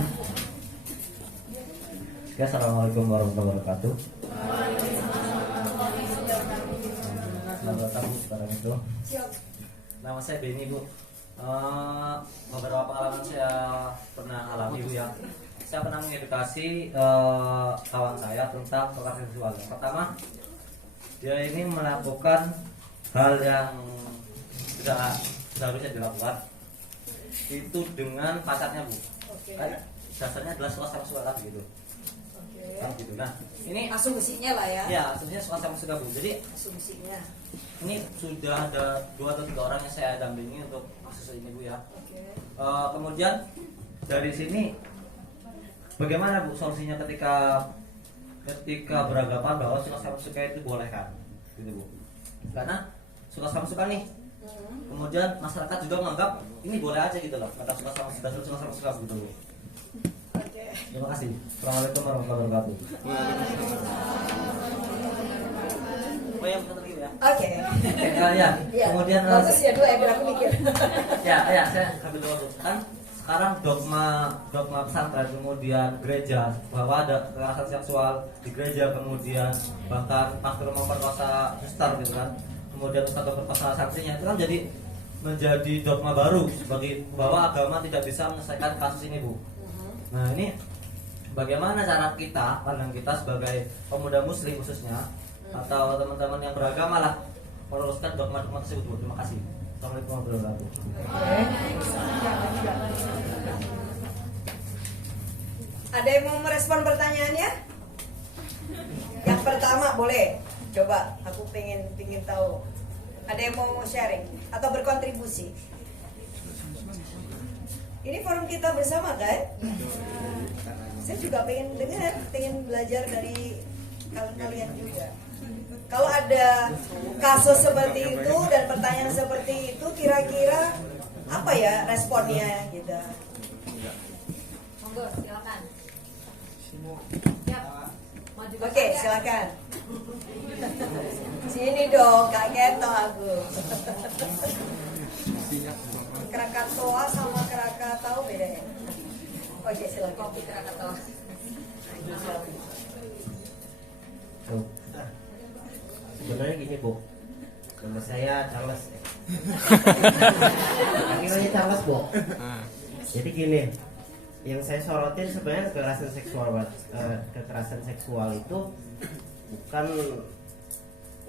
Ya, assalamualaikum warahmatullahi wabarakatuh. Selamat datang sekarang itu. Nama saya Benny, Bu. Beberapa pengalaman saya pernah alami, Bu, ya. Saya pernah mengedukasi kawan saya tentang kekerasan seksual. Yang pertama, dia ini melakukan hal yang tidak seharusnya dilakukan. Itu dengan pacarnya, Bu. Kan dasarnya adalah suka suka lagi gitu. Kan gitu. Nah, ini Asumsinya lah ya. ya sebenarnya suka Bu. Jadi Asumsinya. ini sudah ada 2 atau 3 orang yang saya dampingi untuk kasus ini, Bu, ya. Oke. Kemudian dari sini bagaimana, Bu, solusinya ketika beranggapan bahwa suka sama suka itu boleh kan, gitu, Bu? Karena suka sama suka nih, kemudian masyarakat juga menganggap ini boleh aja gitu loh, kata suka sama suka gitu, Bu. Oke. Terima kasih. Assalamualaikum warahmatullahi wabarakatuh. Oh ya, bentar lagi, ya. Oke. Ya. Iya. Kemudian Bagus ya, 2 ya, biar aku mikir. ya saya ambil dulu kan sekarang dogma pesantren, kemudian gereja bahwa ada kekerasan seksual di gereja, kemudian bahkan pastor memperkosa suster gitu kan, kemudian ustaz memperkosa santrinya, itu kan jadi menjadi dogma baru sebagai bahwa agama tidak bisa menyelesaikan kasus ini, Bu. Nah, ini bagaimana cara kita, pandang kita sebagai pemuda muslim khususnya atau teman-teman yang beragama lah meluruskan dogma-dogma tersebut, Bu. Terima kasih. Assalamualaikum warahmatullahi wabarakatuh. Ada yang mau merespon pertanyaannya? Yang pertama boleh. Coba, aku pengen tahu. Ada yang mau sharing atau berkontribusi? Ini forum kita bersama kan? Saya juga pengen dengar, pengen belajar dari kalian juga. Kalau ada kasus seperti itu dan pertanyaan seperti itu, kira-kira apa ya responnya gitu? Monggo, silakan. Siap. Maju ke Oke, saya. silakan. Sini dong, Kak Keto aku. Krakatoa sama Krakatau beda ya? Oke, silakan. Kopi Krakatau. Sebenarnya gini, Bu, nama saya Charles. Panggilannya Charles, Bu. Jadi gini, yang saya sorotin sebenarnya kekerasan seksual itu bukan,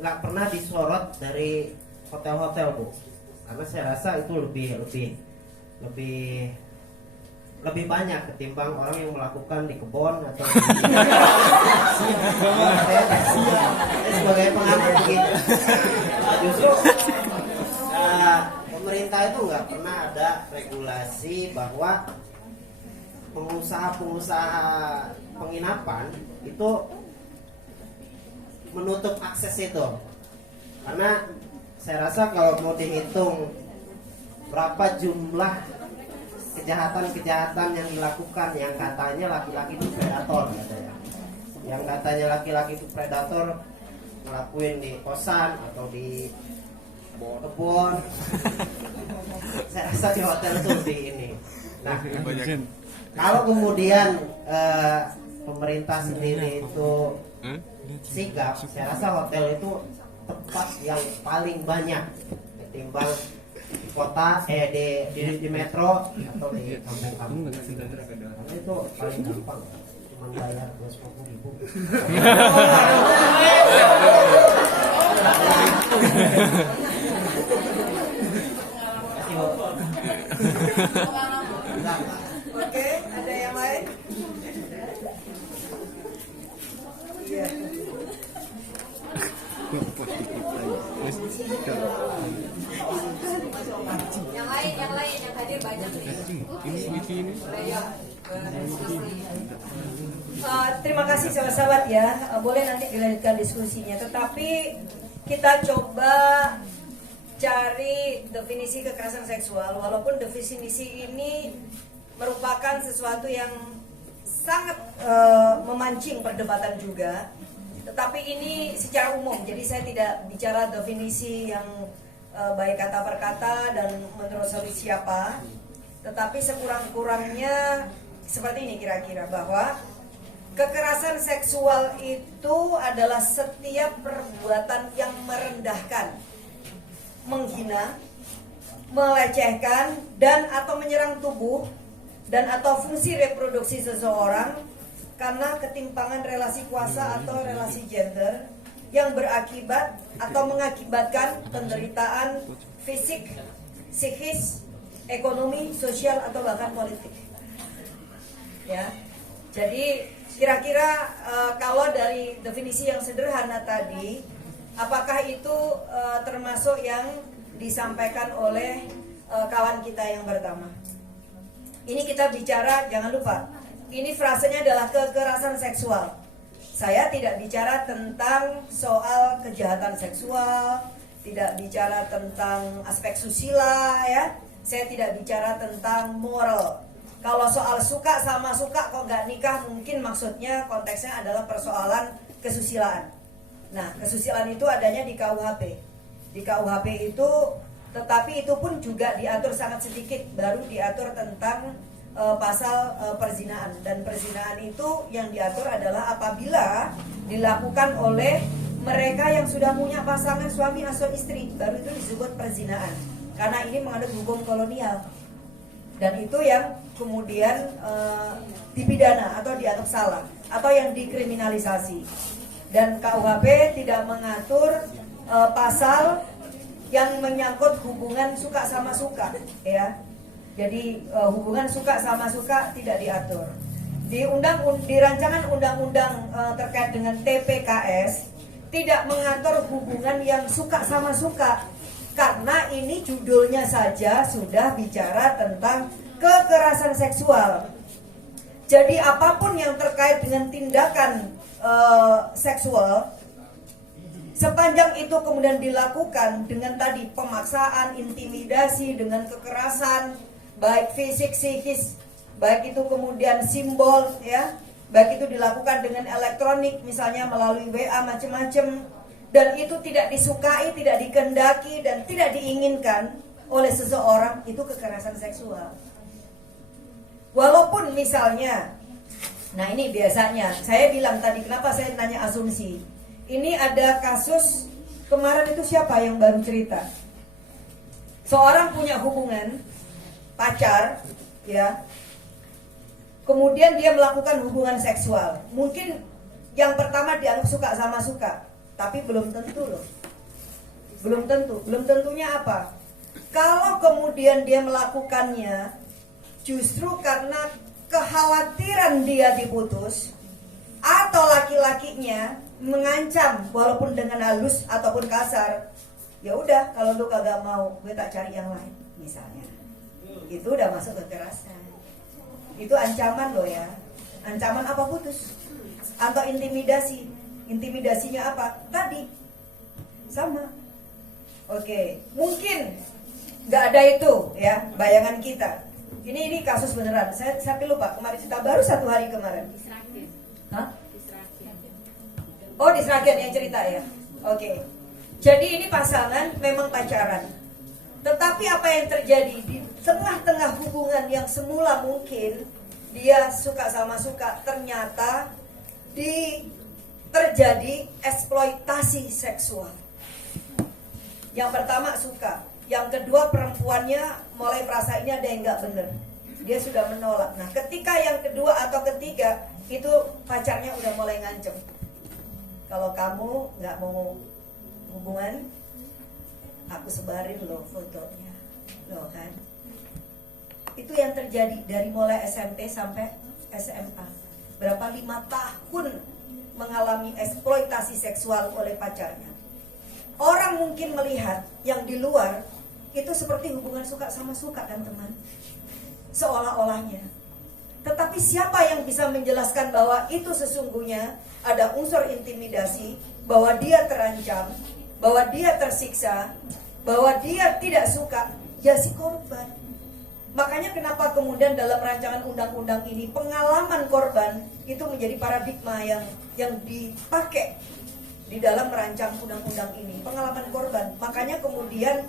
nggak pernah disorot dari hotel-hotel, Bu. Karena saya rasa itu lebih banyak ketimbang orang yang melakukan di kebun atau saya sebagai pengamat gitu. Justru pemerintah itu nggak pernah ada regulasi bahwa pengusaha penginapan itu menutup akses itu. Karena saya rasa kalau mau dihitung berapa jumlah kejahatan yang dilakukan, yang katanya laki-laki itu predator katanya. Yang katanya laki-laki itu predator ngelakuin di kosan atau di kebun. Saya rasa di hotel itu di ini. Nah, kalau kemudian pemerintah sendiri itu sigap, saya rasa hotel itu tempat yang paling banyak ketimbang di kota, di metro atau di kampung-kampung. Karena itu paling gampang, cuma bayar 250.000. Oke, ada yang lain? Iya. Yang lain Terima kasih sahabat-sahabat ya. Boleh nanti dilanjutkan diskusinya. Tetapi kita coba cari definisi kekerasan seksual. Walaupun definisi ini merupakan sesuatu yang sangat memancing perdebatan juga. Tetapi ini secara umum. Jadi saya tidak bicara definisi yang baik kata per kata dan menurut siapa. Tetapi sekurang-kurangnya seperti ini kira-kira, bahwa kekerasan seksual itu adalah setiap perbuatan yang merendahkan, menghina, melecehkan, dan atau menyerang tubuh dan atau fungsi reproduksi seseorang karena ketimpangan relasi kuasa atau relasi gender yang berakibat atau mengakibatkan penderitaan fisik, psikis, ekonomi, sosial, atau bahkan politik. Ya, jadi kira-kira kalau dari definisi yang sederhana tadi, apakah itu termasuk yang disampaikan oleh kawan kita yang pertama? Ini kita bicara, jangan lupa, ini frasenya adalah kekerasan seksual. Saya tidak bicara tentang soal kejahatan seksual, tidak bicara tentang aspek susila, ya. Saya tidak bicara tentang moral. Kalau soal suka sama suka kok nggak nikah, mungkin maksudnya konteksnya adalah persoalan kesusilaan. Nah, kesusilaan itu adanya di KUHP. Di KUHP itu, tetapi itu pun juga diatur sangat sedikit, baru diatur tentang pasal perzinaan. Dan perzinaan itu yang diatur adalah apabila dilakukan oleh mereka yang sudah punya pasangan suami atau istri, baru itu disebut perzinaan. Karena ini mengandung hukum kolonial. Dan itu yang kemudian dipidana atau dianggap salah atau yang dikriminalisasi. Dan KUHP tidak mengatur pasal yang menyangkut hubungan suka sama suka, ya. Jadi hubungan suka sama suka tidak diatur. Di rancangan undang-undang terkait dengan TPKS tidak mengatur hubungan yang suka sama suka. Karena ini judulnya saja sudah bicara tentang kekerasan seksual. Jadi apapun yang terkait dengan tindakan seksual, sepanjang itu kemudian dilakukan dengan tadi pemaksaan, intimidasi, dengan kekerasan, baik fisik, psikis, baik itu kemudian simbol, ya, baik itu dilakukan dengan elektronik, misalnya melalui WA macam-macam, dan itu tidak disukai, tidak dikehendaki, dan tidak diinginkan oleh seseorang, itu kekerasan seksual. Walaupun misalnya, nah ini biasanya, saya bilang tadi, kenapa saya nanya asumsi. Ini ada kasus, kemarin itu siapa yang baru cerita? Seorang punya hubungan, pacar, ya, kemudian dia melakukan hubungan seksual. Mungkin yang pertama dianggap suka sama suka, tapi belum tentu loh. Belum tentu. Belum tentunya apa? Kalau kemudian dia melakukannya justru karena kekhawatiran dia diputus, atau laki-lakinya mengancam walaupun dengan halus ataupun kasar, ya udah, kalau lu kagak mau, gue tak cari yang lain, misalnya. Itu udah masuk kekerasan. Itu ancaman loh ya. Ancaman apa putus? Atau intimidasi. Intimidasinya apa? Tadi sama. Oke, mungkin nggak ada itu ya bayangan kita. Ini kasus beneran. Saya lupa kemarin cerita baru 1 hari kemarin. Hah? Oh, di Sragen yang cerita ya. Oke. Jadi ini pasangan memang pacaran. Tetapi apa yang terjadi di tengah-tengah hubungan yang semula mungkin dia suka sama suka, ternyata terjadi eksploitasi seksual. Yang pertama suka, yang kedua perempuannya mulai merasa ini ada yang nggak bener, dia sudah menolak. Nah, ketika yang kedua atau ketiga itu pacarnya udah mulai ngancem, kalau kamu nggak mau hubungan, aku sebarin loh fotonya, loh kan? Itu yang terjadi dari mulai SMP sampai SMA. Berapa 5 tahun mengalami eksploitasi seksual oleh pacarnya. Orang mungkin melihat yang di luar itu seperti hubungan suka sama suka kan teman. seolah-olahnya. Tetapi siapa yang bisa menjelaskan bahwa itu sesungguhnya ada unsur intimidasi, bahwa dia terancam, bahwa dia tersiksa, bahwa dia tidak suka, ya si korban. Makanya kenapa kemudian dalam rancangan undang-undang ini pengalaman korban itu menjadi paradigma yang dipakai di dalam merancang undang-undang ini, pengalaman korban. Makanya kemudian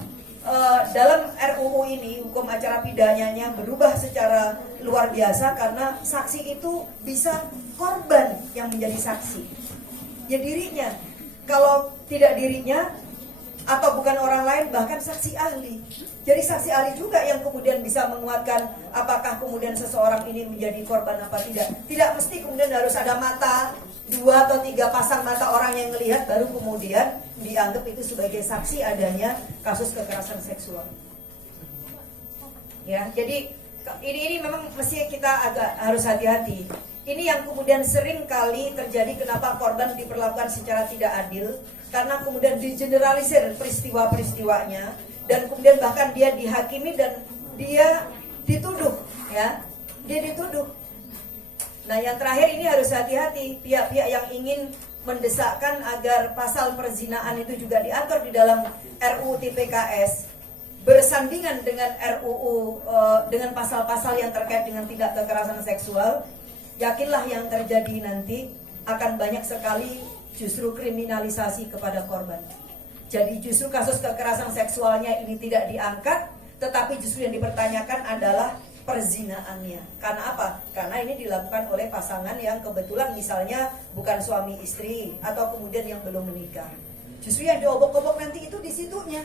dalam RUU ini hukum acara pidananya berubah secara luar biasa karena saksi itu bisa korban yang menjadi saksi. Ya dirinya. Kalau tidak dirinya atau bukan orang lain, bahkan saksi ahli. Jadi saksi ahli juga yang kemudian bisa menguatkan apakah kemudian seseorang ini menjadi korban apa tidak. Tidak mesti kemudian harus ada mata 2 atau 3 pasang mata orang yang melihat baru kemudian dianggap itu sebagai saksi adanya kasus kekerasan seksual. Ya, jadi ini memang mesti kita agak harus hati-hati. Ini yang kemudian sering kali terjadi kenapa korban diperlakukan secara tidak adil, karena kemudian digeneralisir peristiwa-peristiwanya dan kemudian bahkan dia dihakimi dan dia dituduh, ya. Dia dituduh. Nah, yang terakhir ini harus hati-hati pihak-pihak yang ingin mendesakkan agar pasal perzinaan itu juga diatur di dalam RUU TPKS bersandingan dengan RUU dengan pasal-pasal yang terkait dengan tindak kekerasan seksual. Yakinlah yang terjadi nanti akan banyak sekali justru kriminalisasi kepada korban. Jadi justru kasus kekerasan seksualnya ini tidak diangkat, tetapi justru yang dipertanyakan adalah perzinaannya. Karena apa? Karena ini dilakukan oleh pasangan yang kebetulan misalnya bukan suami istri atau kemudian yang belum menikah. Justru yang diobok-obok nanti itu di situnya.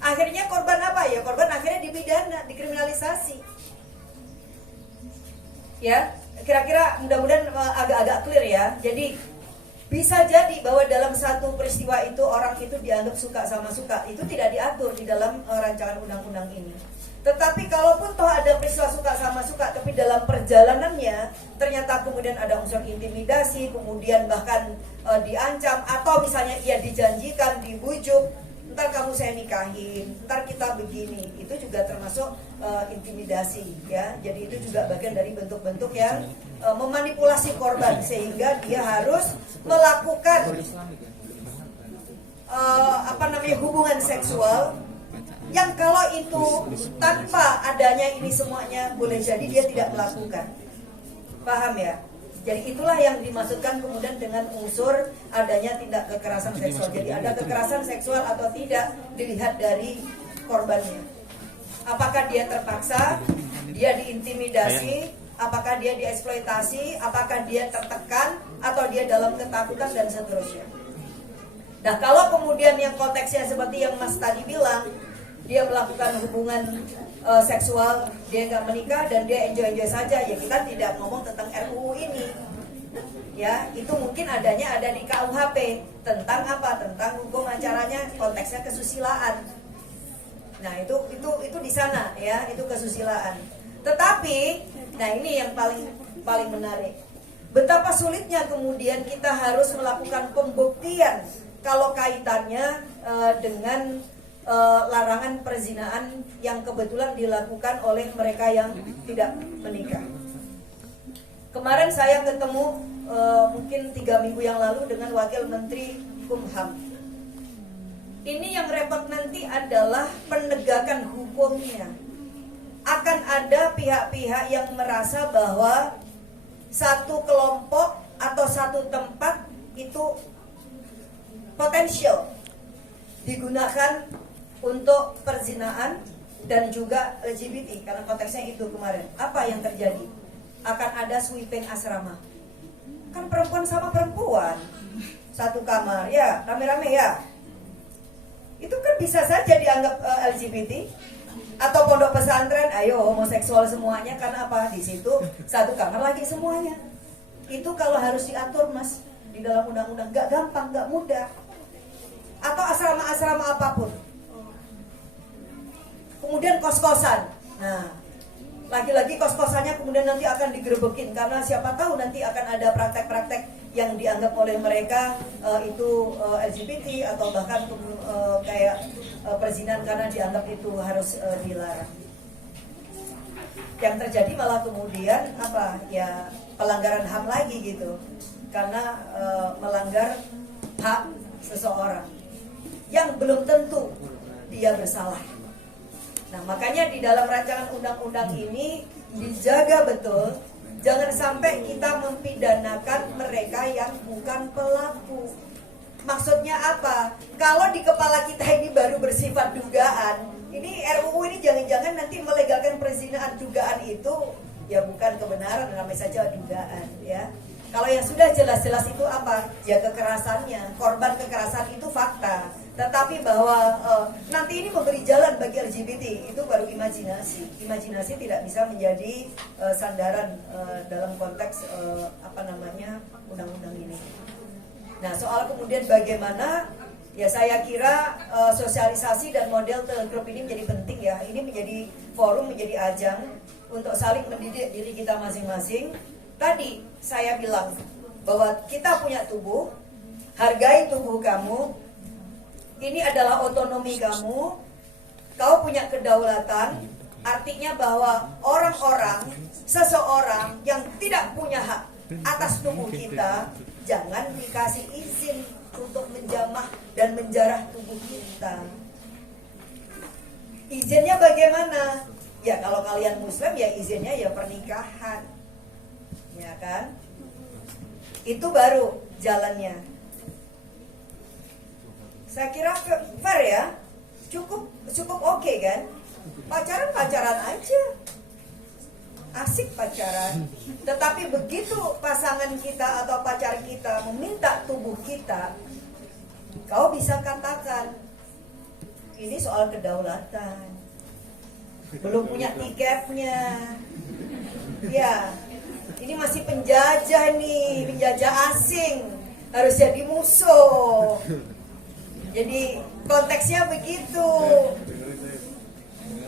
Akhirnya korban apa ya? Korban akhirnya dipidana, dikriminalisasi. Ya, kira-kira mudah-mudahan agak-agak clear ya. Jadi bisa jadi bahwa dalam satu peristiwa itu orang itu dianggap suka sama suka, itu tidak diatur di dalam rancangan undang-undang ini. Tetapi kalaupun toh ada peristiwa suka sama suka, tapi dalam perjalanannya ternyata kemudian ada unsur intimidasi, kemudian bahkan diancam, atau misalnya ia dijanjikan, dibujuk, ntar kamu saya nikahin, ntar kita begini, itu juga termasuk intimidasi, ya. Jadi itu juga bagian dari bentuk-bentuk yang memanipulasi korban sehingga dia harus melakukan hubungan seksual yang kalau itu tanpa adanya ini semuanya boleh jadi dia tidak melakukan. Paham ya? Jadi itulah yang dimaksudkan kemudian dengan unsur adanya tindak kekerasan seksual. Jadi ada kekerasan seksual atau tidak dilihat dari korbannya. Apakah dia terpaksa, dia diintimidasi, apakah dia dieksploitasi, apakah dia tertekan, atau dia dalam ketakutan dan seterusnya. Nah, kalau kemudian yang konteksnya seperti yang Mas tadi bilang, dia melakukan hubungan seksual, dia nggak menikah dan dia enjoy saja, ya kita tidak ngomong tentang RUU ini. Ya, itu mungkin ada di KUHP tentang apa? Tentang hukum acaranya, konteksnya kesusilaan. Nah, itu di sana ya, itu kesusilaan. Tetapi, nah ini yang paling menarik. Betapa sulitnya kemudian kita harus melakukan pembuktian kalau kaitannya dengan larangan perzinaan yang kebetulan dilakukan oleh mereka yang tidak menikah. Kemarin saya ketemu mungkin 3 minggu yang lalu dengan Wakil Menteri Kumham. Ini yang repot nanti adalah penegakan hukumnya. Akan ada pihak-pihak yang merasa bahwa satu kelompok atau satu tempat itu potensial digunakan untuk perzinaan dan juga LGBT, karena konteksnya itu kemarin. Apa yang terjadi? Akan ada sweeping asrama. Kan perempuan sama perempuan satu kamar, ya rame-rame ya. Itu kan bisa saja dianggap LGBT. Atau pondok pesantren, ayo homoseksual semuanya, karena apa? Di situ satu kamar lagi semuanya. Itu kalau harus diatur Mas di dalam undang-undang, gak gampang, gak mudah. Atau asrama-asrama apapun. Kemudian kos-kosan. Nah, lagi-lagi kos-kosannya kemudian nanti akan digerebekin, karena siapa tahu nanti akan ada praktek-praktek yang dianggap oleh mereka itu LGBT atau bahkan kayak perzinahan, karena dianggap itu harus dilarang. yang terjadi malah kemudian apa ya, pelanggaran HAM lagi gitu, karena melanggar hak seseorang yang belum tentu dia bersalah. Nah, makanya di dalam rancangan undang-undang ini dijaga betul, jangan sampai kita mempidanakan mereka yang bukan pelaku. Maksudnya apa? Kalau di kepala kita ini baru bersifat dugaan, ini RUU ini jangan-jangan nanti melegalkan perzinahan. Dugaan itu ya bukan kebenaran, namanya saja dugaan ya. Kalau yang sudah jelas-jelas itu apa? Ya kekerasannya, korban kekerasan itu fakta. Tetapi bahwa nanti ini memberi jalan bagi LGBT, itu baru imajinasi. Imajinasi tidak bisa menjadi sandaran dalam konteks undang-undang ini. Nah, soal kemudian bagaimana, ya saya kira sosialisasi dan model telegrup ini menjadi penting ya. Ini menjadi forum, menjadi ajang untuk saling mendidik diri kita masing-masing. Tadi saya bilang bahwa kita punya tubuh, hargai tubuh kamu, ini adalah otonomi kamu, kau punya kedaulatan, artinya bahwa orang-orang, seseorang yang tidak punya hak atas tubuh kita, jangan dikasih izin untuk menjamah dan menjarah tubuh kita. Izinnya bagaimana? Ya kalau kalian Muslim ya izinnya ya pernikahan, ya kan? Itu baru jalannya. Saya kira fair ya, cukup oke kan? Pacaran aja, asik pacaran. Tetapi begitu pasangan kita atau pacar kita meminta tubuh kita, kau bisa katakan ini soal kedaulatan, belum punya tiketnya, ya ini masih penjajah nih, penjajah asing, harus jadi musuh. Jadi konteksnya begitu.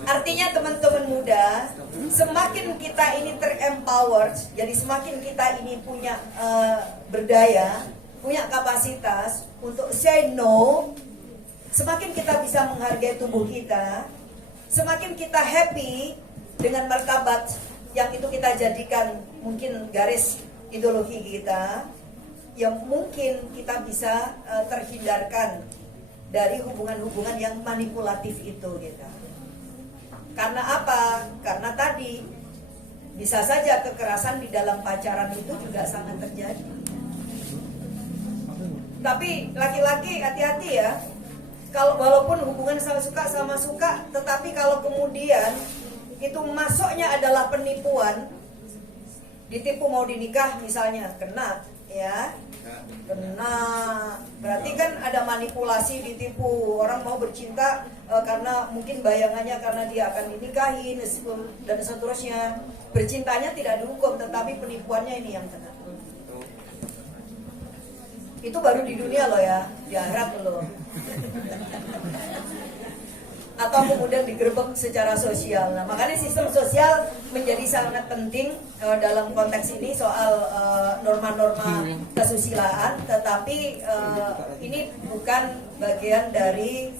Artinya teman-teman muda, semakin kita ini terempowered, jadi semakin kita ini punya berdaya, punya kapasitas untuk say no, semakin kita bisa menghargai tubuh kita, semakin kita happy dengan martabat yang itu kita jadikan mungkin garis ideologi kita, yang mungkin kita bisa terhindarkan dari hubungan-hubungan yang manipulatif itu gitu. Karena apa? Karena tadi bisa saja kekerasan di dalam pacaran itu juga sangat terjadi. Tapi laki-laki hati-hati ya. Kalau walaupun hubungan sama suka, tetapi kalau kemudian itu masuknya adalah penipuan, ditipu mau dinikah misalnya, kena ya. Kena, berarti kan ada manipulasi, ditipu, orang mau bercinta karena mungkin bayangannya karena dia akan dinikahin dan seterusnya. Bercintanya tidak dihukum, tetapi penipuannya ini yang kena. Itu baru di dunia loh ya, di akhirat loh. Atau kemudian digerebek secara sosial. Nah, makanya sistem sosial menjadi sangat penting dalam konteks ini soal norma-norma kesusilaan. Tetapi ini bukan bagian dari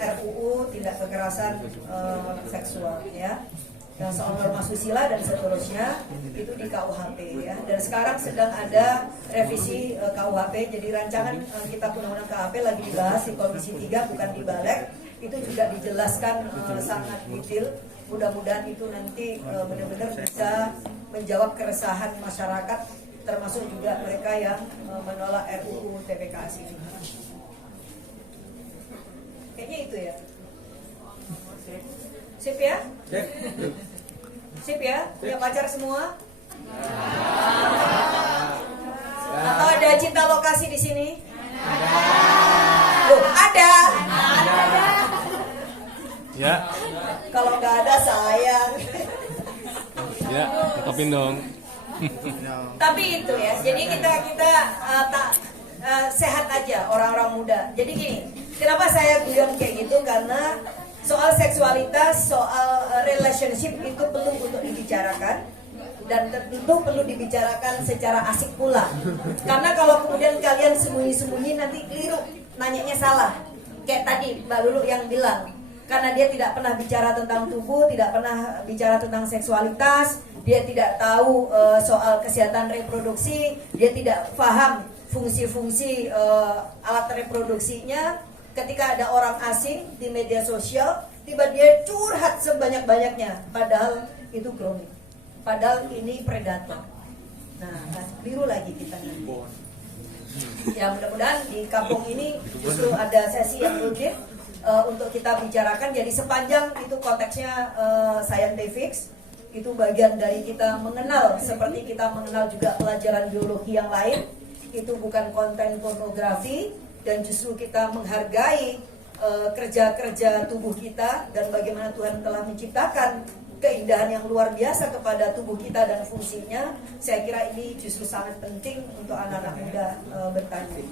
RUU tindak kekerasan seksual ya. Nah, soal norma susila dan seterusnya itu di KUHP ya. Dan sekarang sedang ada revisi KUHP. Jadi rancangan kitab undang-undang KUHP lagi dibahas di Komisi 3, bukan di Balek. Itu juga dijelaskan sangat detail. Mudah-mudahan itu nanti benar-benar bisa menjawab keresahan masyarakat, termasuk juga mereka yang menolak RUU TPKS ini. Kayaknya itu ya. Sip ya? Sip ya? Punya pacar semua? Atau ada cinta lokasi di sini? Loh, ada. Ya. Kalau nggak ada sayang. Ya, tetapin dong. Tapi itu ya. Jadi kita sehat aja orang-orang muda. Jadi gini, kenapa saya bilang kayak gitu? Karena soal seksualitas, soal relationship itu perlu untuk dibicarakan. Dan tentu perlu dibicarakan secara asik pula. Karena kalau kemudian kalian sembunyi-sembunyi nanti keliru, nanyanya salah. Kayak tadi Mbak Lulu yang bilang, karena dia tidak pernah bicara tentang tubuh, tidak pernah bicara tentang seksualitas, dia tidak tahu soal kesehatan reproduksi, dia tidak paham fungsi-fungsi alat reproduksinya. Ketika ada orang asing di media sosial, tiba dia curhat sebanyak-banyaknya, padahal itu grooming, padahal ini predator. Nah, keliru lagi kita nanti. Ya, mudah-mudahan di kampung ini justru ada sesi yang rutin untuk kita bicarakan. Jadi sepanjang itu konteksnya scientific, itu bagian dari kita mengenal, seperti kita mengenal juga pelajaran biologi yang lain. Itu bukan konten pornografi, dan justru kita menghargai kerja-kerja tubuh kita dan bagaimana Tuhan telah menciptakan keindahan yang luar biasa kepada tubuh kita dan fungsinya. Saya kira ini justru sangat penting untuk anak-anak muda bertanya.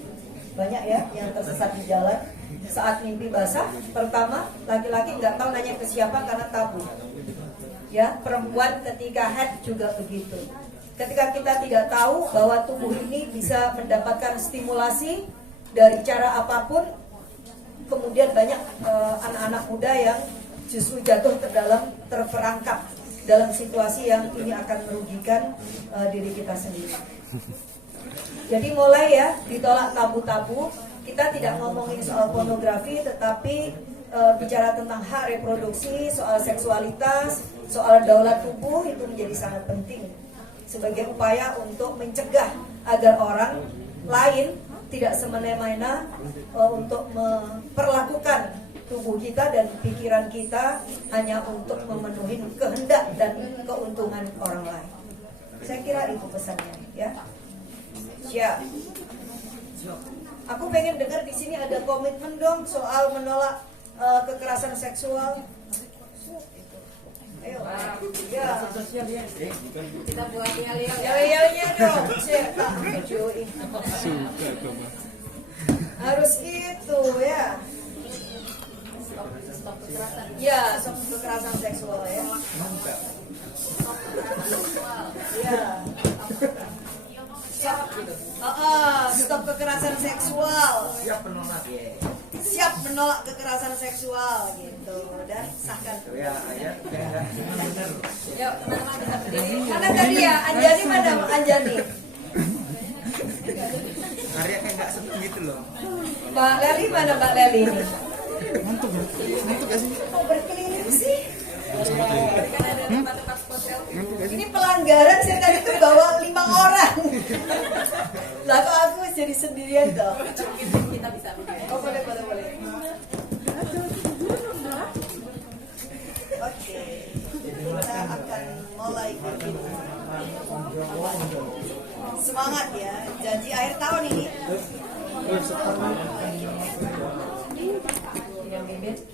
Banyak ya yang tersesat di jalan saat mimpi basah. Pertama, laki-laki nggak tahu nanya ke siapa karena tabu. Ya, perempuan ketika head juga begitu. Ketika kita tidak tahu bahwa tubuh ini bisa mendapatkan stimulasi dari cara apapun, kemudian banyak anak-anak muda yang justru jatuh ke dalam, terperangkap dalam situasi yang ini akan merugikan diri kita sendiri. Jadi mulai ya, ditolak tabu-tabu. Kita tidak ngomongin soal pornografi, tetapi bicara tentang hak reproduksi, soal seksualitas, soal daulat tubuh, itu menjadi sangat penting sebagai upaya untuk mencegah agar orang lain tidak semena-mena untuk memperlakukan tubuh kita dan pikiran kita hanya untuk memenuhi kehendak dan keuntungan orang lain. Saya kira itu pesannya, ya. Siap. Aku pengen dengar di sini ada komitmen dong soal menolak kekerasan seksual. Ayo, ya. Kita buat yel-yel. Yel-yelnya dong. Siap, tak tujuin. Harus itu ya. Stop kekerasan. Ya, stop kekerasan seksual ya. Ya. Stop kekerasan seksual. Siap menolak kekerasan seksual gitu, dan sahkan. Yuk, teman-teman bisa berdiri. Mana tadi ya? Anjani mana? Anjani. Arya kayak nggak seneng gitu loh. Mbak Leli mana Mbak Leli ini? Ngantuk gak sih? Kok berkeliling sih? Kan ada tempat-tempat hotel. Ini pelanggaran, saya tadi tuh bawa 5 orang. Lah kok aku jadi sendirian toh? Kita bisa berdiri. Oh boleh. Oke, kita akan mulai begini. Semangat ya, janji akhir tahun ini. Yang bibit.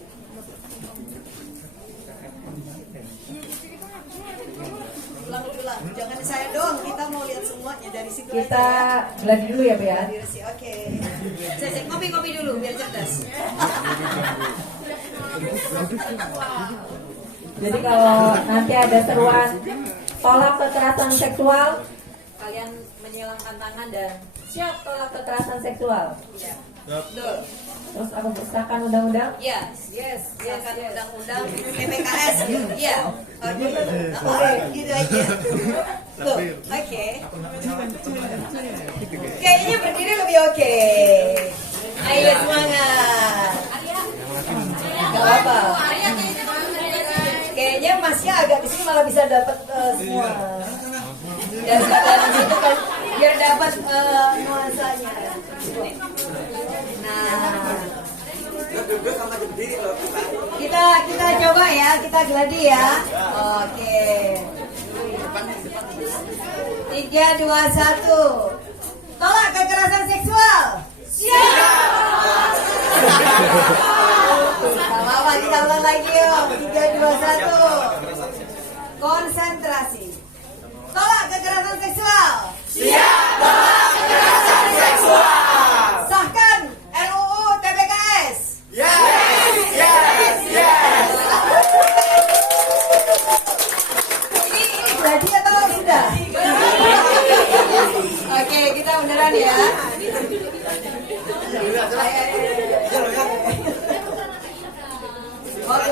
Ulang, jangan saya doang, kita mau lihat semuanya dari situ. Kita aja ya. gladi dulu ya, Be ya. Oke. Saya ngopi dulu biar cerdas. Jadi kalau nanti ada seruan tolak kekerasan seksual, kalian menyilangkan tangan dan siap tolak kekerasan seksual. Ya. Betul. Terus aku besarkan undang-undang. Yes. Silakan Undang-undang PPKS. Iya. Oke. Gitu aja. Loh, oke. Kayaknya berdiri lebih oke. Ayo semangat. Gak apa-apa. Kayaknya Masnya agak di sini malah bisa dapat semua. Dan itu kan biar dapat nuansanya. Nah, kita coba ya, kita gladi ya. Oke. 3, 2, 1. Tolak kekerasan seksual. Siap. Apa kita ulang lagi yuk. 3, 2, 1. Konsentrasi. Tolak kekerasan seksual. Siap. Tolak kekerasan seksual. Sahkan RUU TPKS. Yes. Ini jadi atau sudah? Oke, kita beneran ya. Oke.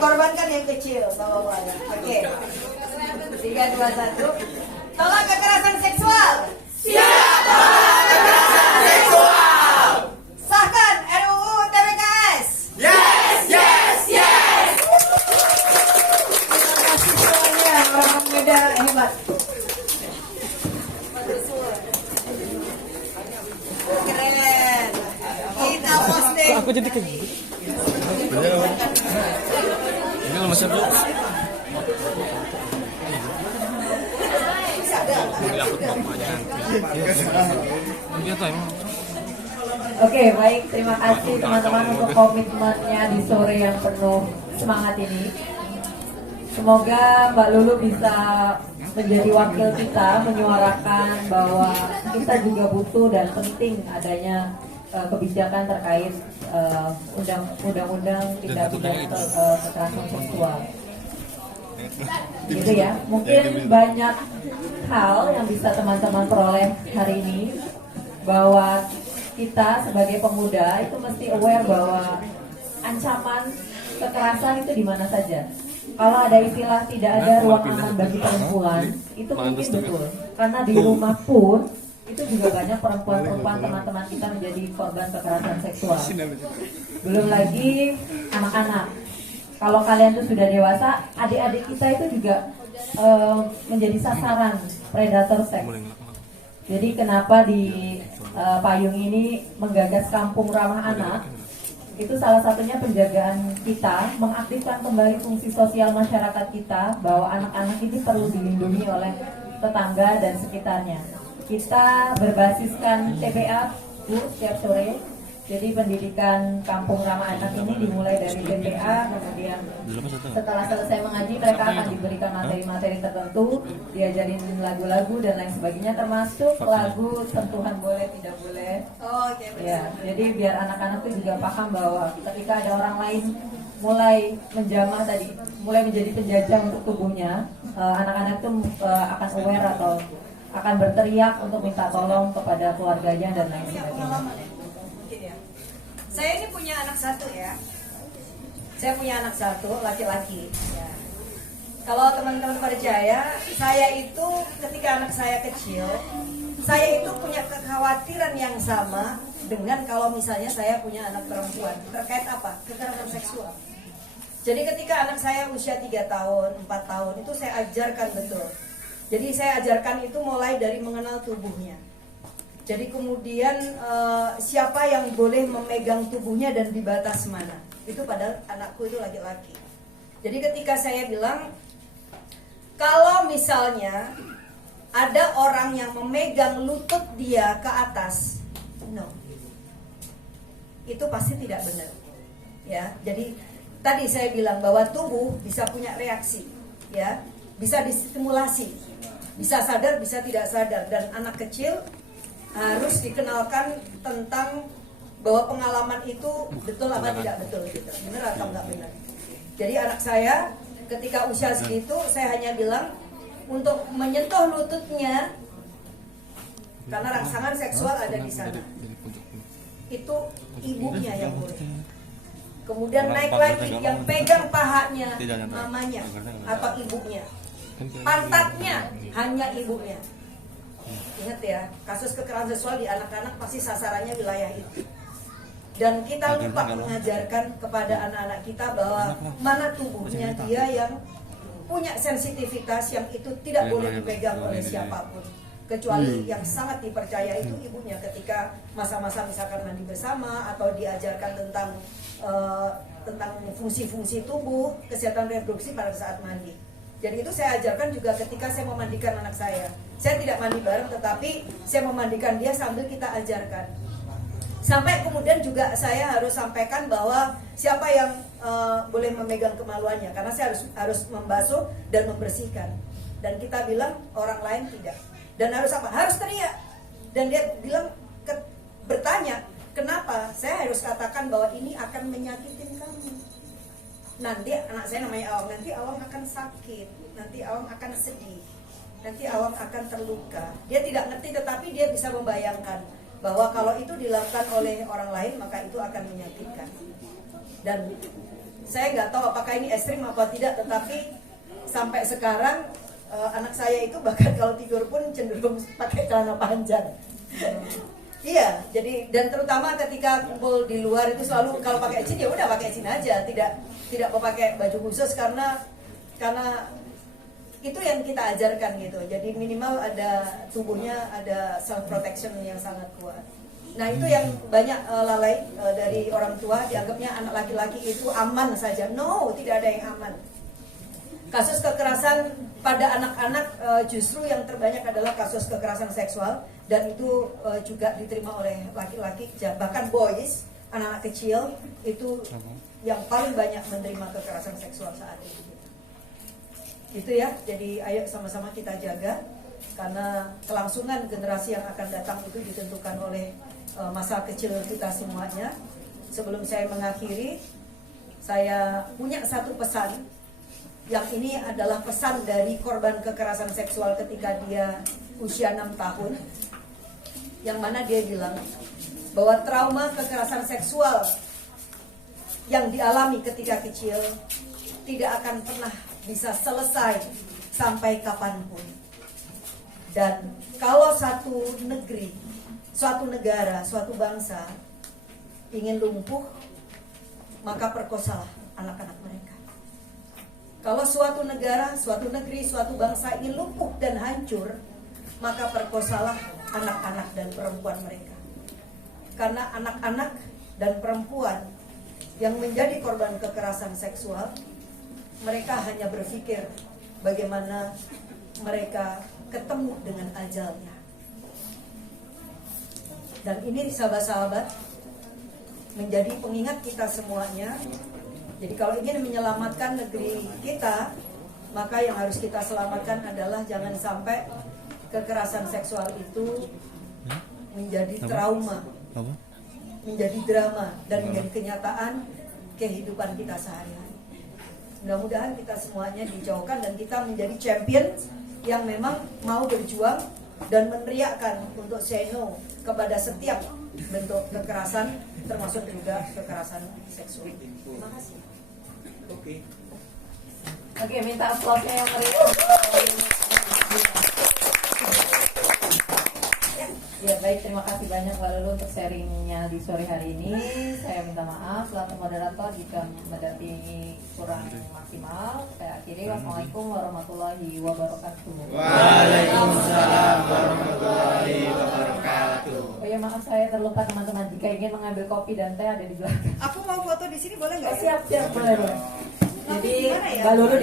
korbankan yang kecil, bawa-bawa. Oke. 3, 2, 1. Tolak kekerasan seksual. Siap tolak kekerasan seksual. Sahkan RUU TPKS. Yes, yes, yes. Terima kasih semuanya, orang muda hebat. Keren. Kita posting. Aku jadi kayak gitu. Ini kalau masih belum. Ini aku bapaknya nanti. Dia tuh emang. Oke, baik. Terima kasih teman-teman untuk komitmennya di sore yang penuh semangat ini. Semoga Mbak Lulu bisa menjadi wakil kita, menyuarakan bahwa kita juga butuh dan penting adanya kebijakan terkait undang-undang tindak pidana kekerasan seksual. Gitu ya. Mungkin banyak hal yang bisa teman-teman peroleh hari ini, bahwa kita sebagai pemuda itu mesti aware bahwa ancaman kekerasan itu di mana saja. Kalau ada istilah tidak ada ruang aman bagi perempuan, itu mungkin betul. Karena di rumah pun itu juga banyak perempuan-perempuan teman-teman kita menjadi korban kekerasan seksual. Belum lagi anak-anak. Kalau kalian tuh sudah dewasa, adik-adik kita itu juga menjadi sasaran predator seks. Jadi kenapa di payung ini menggagas kampung ramah anak? Itu salah satunya penjagaan kita, mengaktifkan kembali fungsi sosial masyarakat kita, bahwa anak-anak ini perlu dilindungi oleh tetangga dan sekitarnya. Kita berbasiskan TPA, Bu, setiap sore. Jadi pendidikan kampung ramah anak ini dimulai dari TPA, kemudian setelah selesai mengaji mereka akan diberikan materi-materi tertentu, diajarin lagu-lagu dan lain sebagainya, termasuk lagu sentuhan boleh tidak boleh. Oke, Ya, jadi biar anak-anak itu juga paham bahwa ketika ada orang lain mulai menjamah tadi, mulai menjadi penjajah untuk tubuhnya, anak-anak itu akan aware atau akan berteriak untuk minta tolong kepada keluarganya dan lain punya sebagainya. pengalaman ya? Mungkin ya. Saya ini punya anak satu ya. Saya punya anak satu, laki-laki. Ya. Kalau teman-teman percaya, saya itu ketika anak saya kecil, saya itu punya kekhawatiran yang sama dengan kalau misalnya saya punya anak perempuan. Terkait apa? Kekerasan seksual. Jadi ketika anak saya usia 3 tahun, 4 tahun, itu saya ajarkan betul. Jadi saya ajarkan itu mulai dari mengenal tubuhnya. Jadi kemudian siapa yang boleh memegang tubuhnya dan di batas mana. Itu padahal anakku itu laki-laki. Jadi ketika saya bilang, kalau misalnya ada orang yang memegang lutut dia ke atas, no, itu pasti tidak benar. Ya, jadi tadi saya bilang bahwa tubuh bisa punya reaksi, ya, bisa distimulasi, bisa sadar, bisa tidak sadar, dan anak kecil harus dikenalkan tentang bahwa pengalaman itu betul apa tidak betul, gitu, benar atau enggak benar. Jadi anak saya ketika usia segitu, saya hanya bilang untuk menyentuh lututnya, karena rangsangan seksual ada di sana, itu ibunya yang boleh. Kemudian naik lagi, yang pegang pahanya mamanya atau ibunya, pantatnya hanya ibunya. Ingat ya, kasus kekerasan seksual di anak-anak pasti sasarannya wilayah itu. Dan kita lupa mengajarkan kepada anak-anak kita bahwa mana tubuhnya dia yang punya sensitivitas yang itu tidak boleh dipegang oleh siapapun, kecuali yang sangat dipercaya itu ibunya ketika masa-masa misalkan mandi bersama atau diajarkan tentang fungsi-fungsi tubuh, kesehatan reproduksi pada saat mandi. Jadi itu saya ajarkan juga ketika saya memandikan anak saya. Saya tidak mandi bareng, tetapi saya memandikan dia sambil kita ajarkan. Sampai kemudian juga saya harus sampaikan bahwa siapa yang boleh memegang kemaluannya, karena saya harus membasuh dan membersihkan. Dan kita bilang orang lain tidak. Dan harus apa? Harus teriak. Dan dia bilang bertanya, kenapa? Saya harus katakan bahwa ini akan menyakitin kamu. Nanti anak saya namanya Awang, nanti Awang akan sakit, nanti Awang akan sedih, nanti Awang akan terluka. Dia tidak ngerti, tetapi dia bisa membayangkan bahwa kalau itu dilakukan oleh orang lain maka itu akan menyakitkan. Dan saya nggak tahu apakah ini ekstrim apa tidak, tetapi sampai sekarang anak saya itu bahkan kalau tidur pun cenderung pakai celana panjang. Iya, jadi dan terutama ketika kumpul di luar itu selalu kalau pakai jin ya udah pakai jin aja, tidak mau pakai baju khusus karena itu yang kita ajarkan gitu. Jadi minimal ada tubuhnya ada self protection yang sangat kuat. Nah itu yang banyak lalai dari orang tua, dianggapnya anak laki-laki itu aman saja. No, tidak ada yang aman. Kasus kekerasan pada anak-anak justru yang terbanyak adalah kasus kekerasan seksual, dan itu juga diterima oleh laki-laki, bahkan boys, anak-anak kecil itu yang paling banyak menerima kekerasan seksual saat ini. Itu ya, jadi ayo sama-sama kita jaga, karena kelangsungan generasi yang akan datang itu ditentukan oleh masa kecil kita semuanya. Sebelum saya mengakhiri, saya punya satu pesan. Yang ini adalah pesan dari korban kekerasan seksual ketika dia usia 6 tahun. Yang mana dia bilang bahwa trauma kekerasan seksual yang dialami ketika kecil tidak akan pernah bisa selesai sampai kapanpun. Dan kalau satu negeri, suatu negara, suatu bangsa ingin lumpuh, maka perkosalah anak-anak mereka. Kalau suatu negara, suatu negeri, suatu bangsa ingin lumpuh dan hancur, maka perkosalah anak-anak dan perempuan mereka. Karena anak-anak dan perempuan yang menjadi korban kekerasan seksual, mereka hanya berpikir bagaimana mereka ketemu dengan ajalnya. Dan ini sahabat-sahabat menjadi pengingat kita semuanya. Jadi kalau ingin menyelamatkan negeri kita, maka yang harus kita selamatkan adalah jangan sampai kekerasan seksual itu menjadi trauma, menjadi drama, dan menjadi kenyataan kehidupan kita sehari-hari. Mudah-mudahan kita semuanya dijauhkan dan kita menjadi champion yang memang mau berjuang dan meneriakkan untuk say no kepada setiap bentuk kekerasan, termasuk juga kekerasan seksual. Terima kasih. Oke, minta aplausnya yang meriah. Ya baik, terima kasih banyak Mbak Lulu untuk sharingnya di sore hari ini. Saya minta maaf selaku moderator jika mendampingi kurang maksimal. Saya akhiri. Wassalamualaikum warahmatullahi wabarakatuh. Waalaikumsalam warahmatullahi wabarakatuh. Oh ya, maaf saya terlupa teman-teman, jika ingin mengambil kopi dan teh ada di belakang. Aku mau foto di sini boleh nggak? Siap, boleh. Jadi Gimana ya? Mbak Lulu di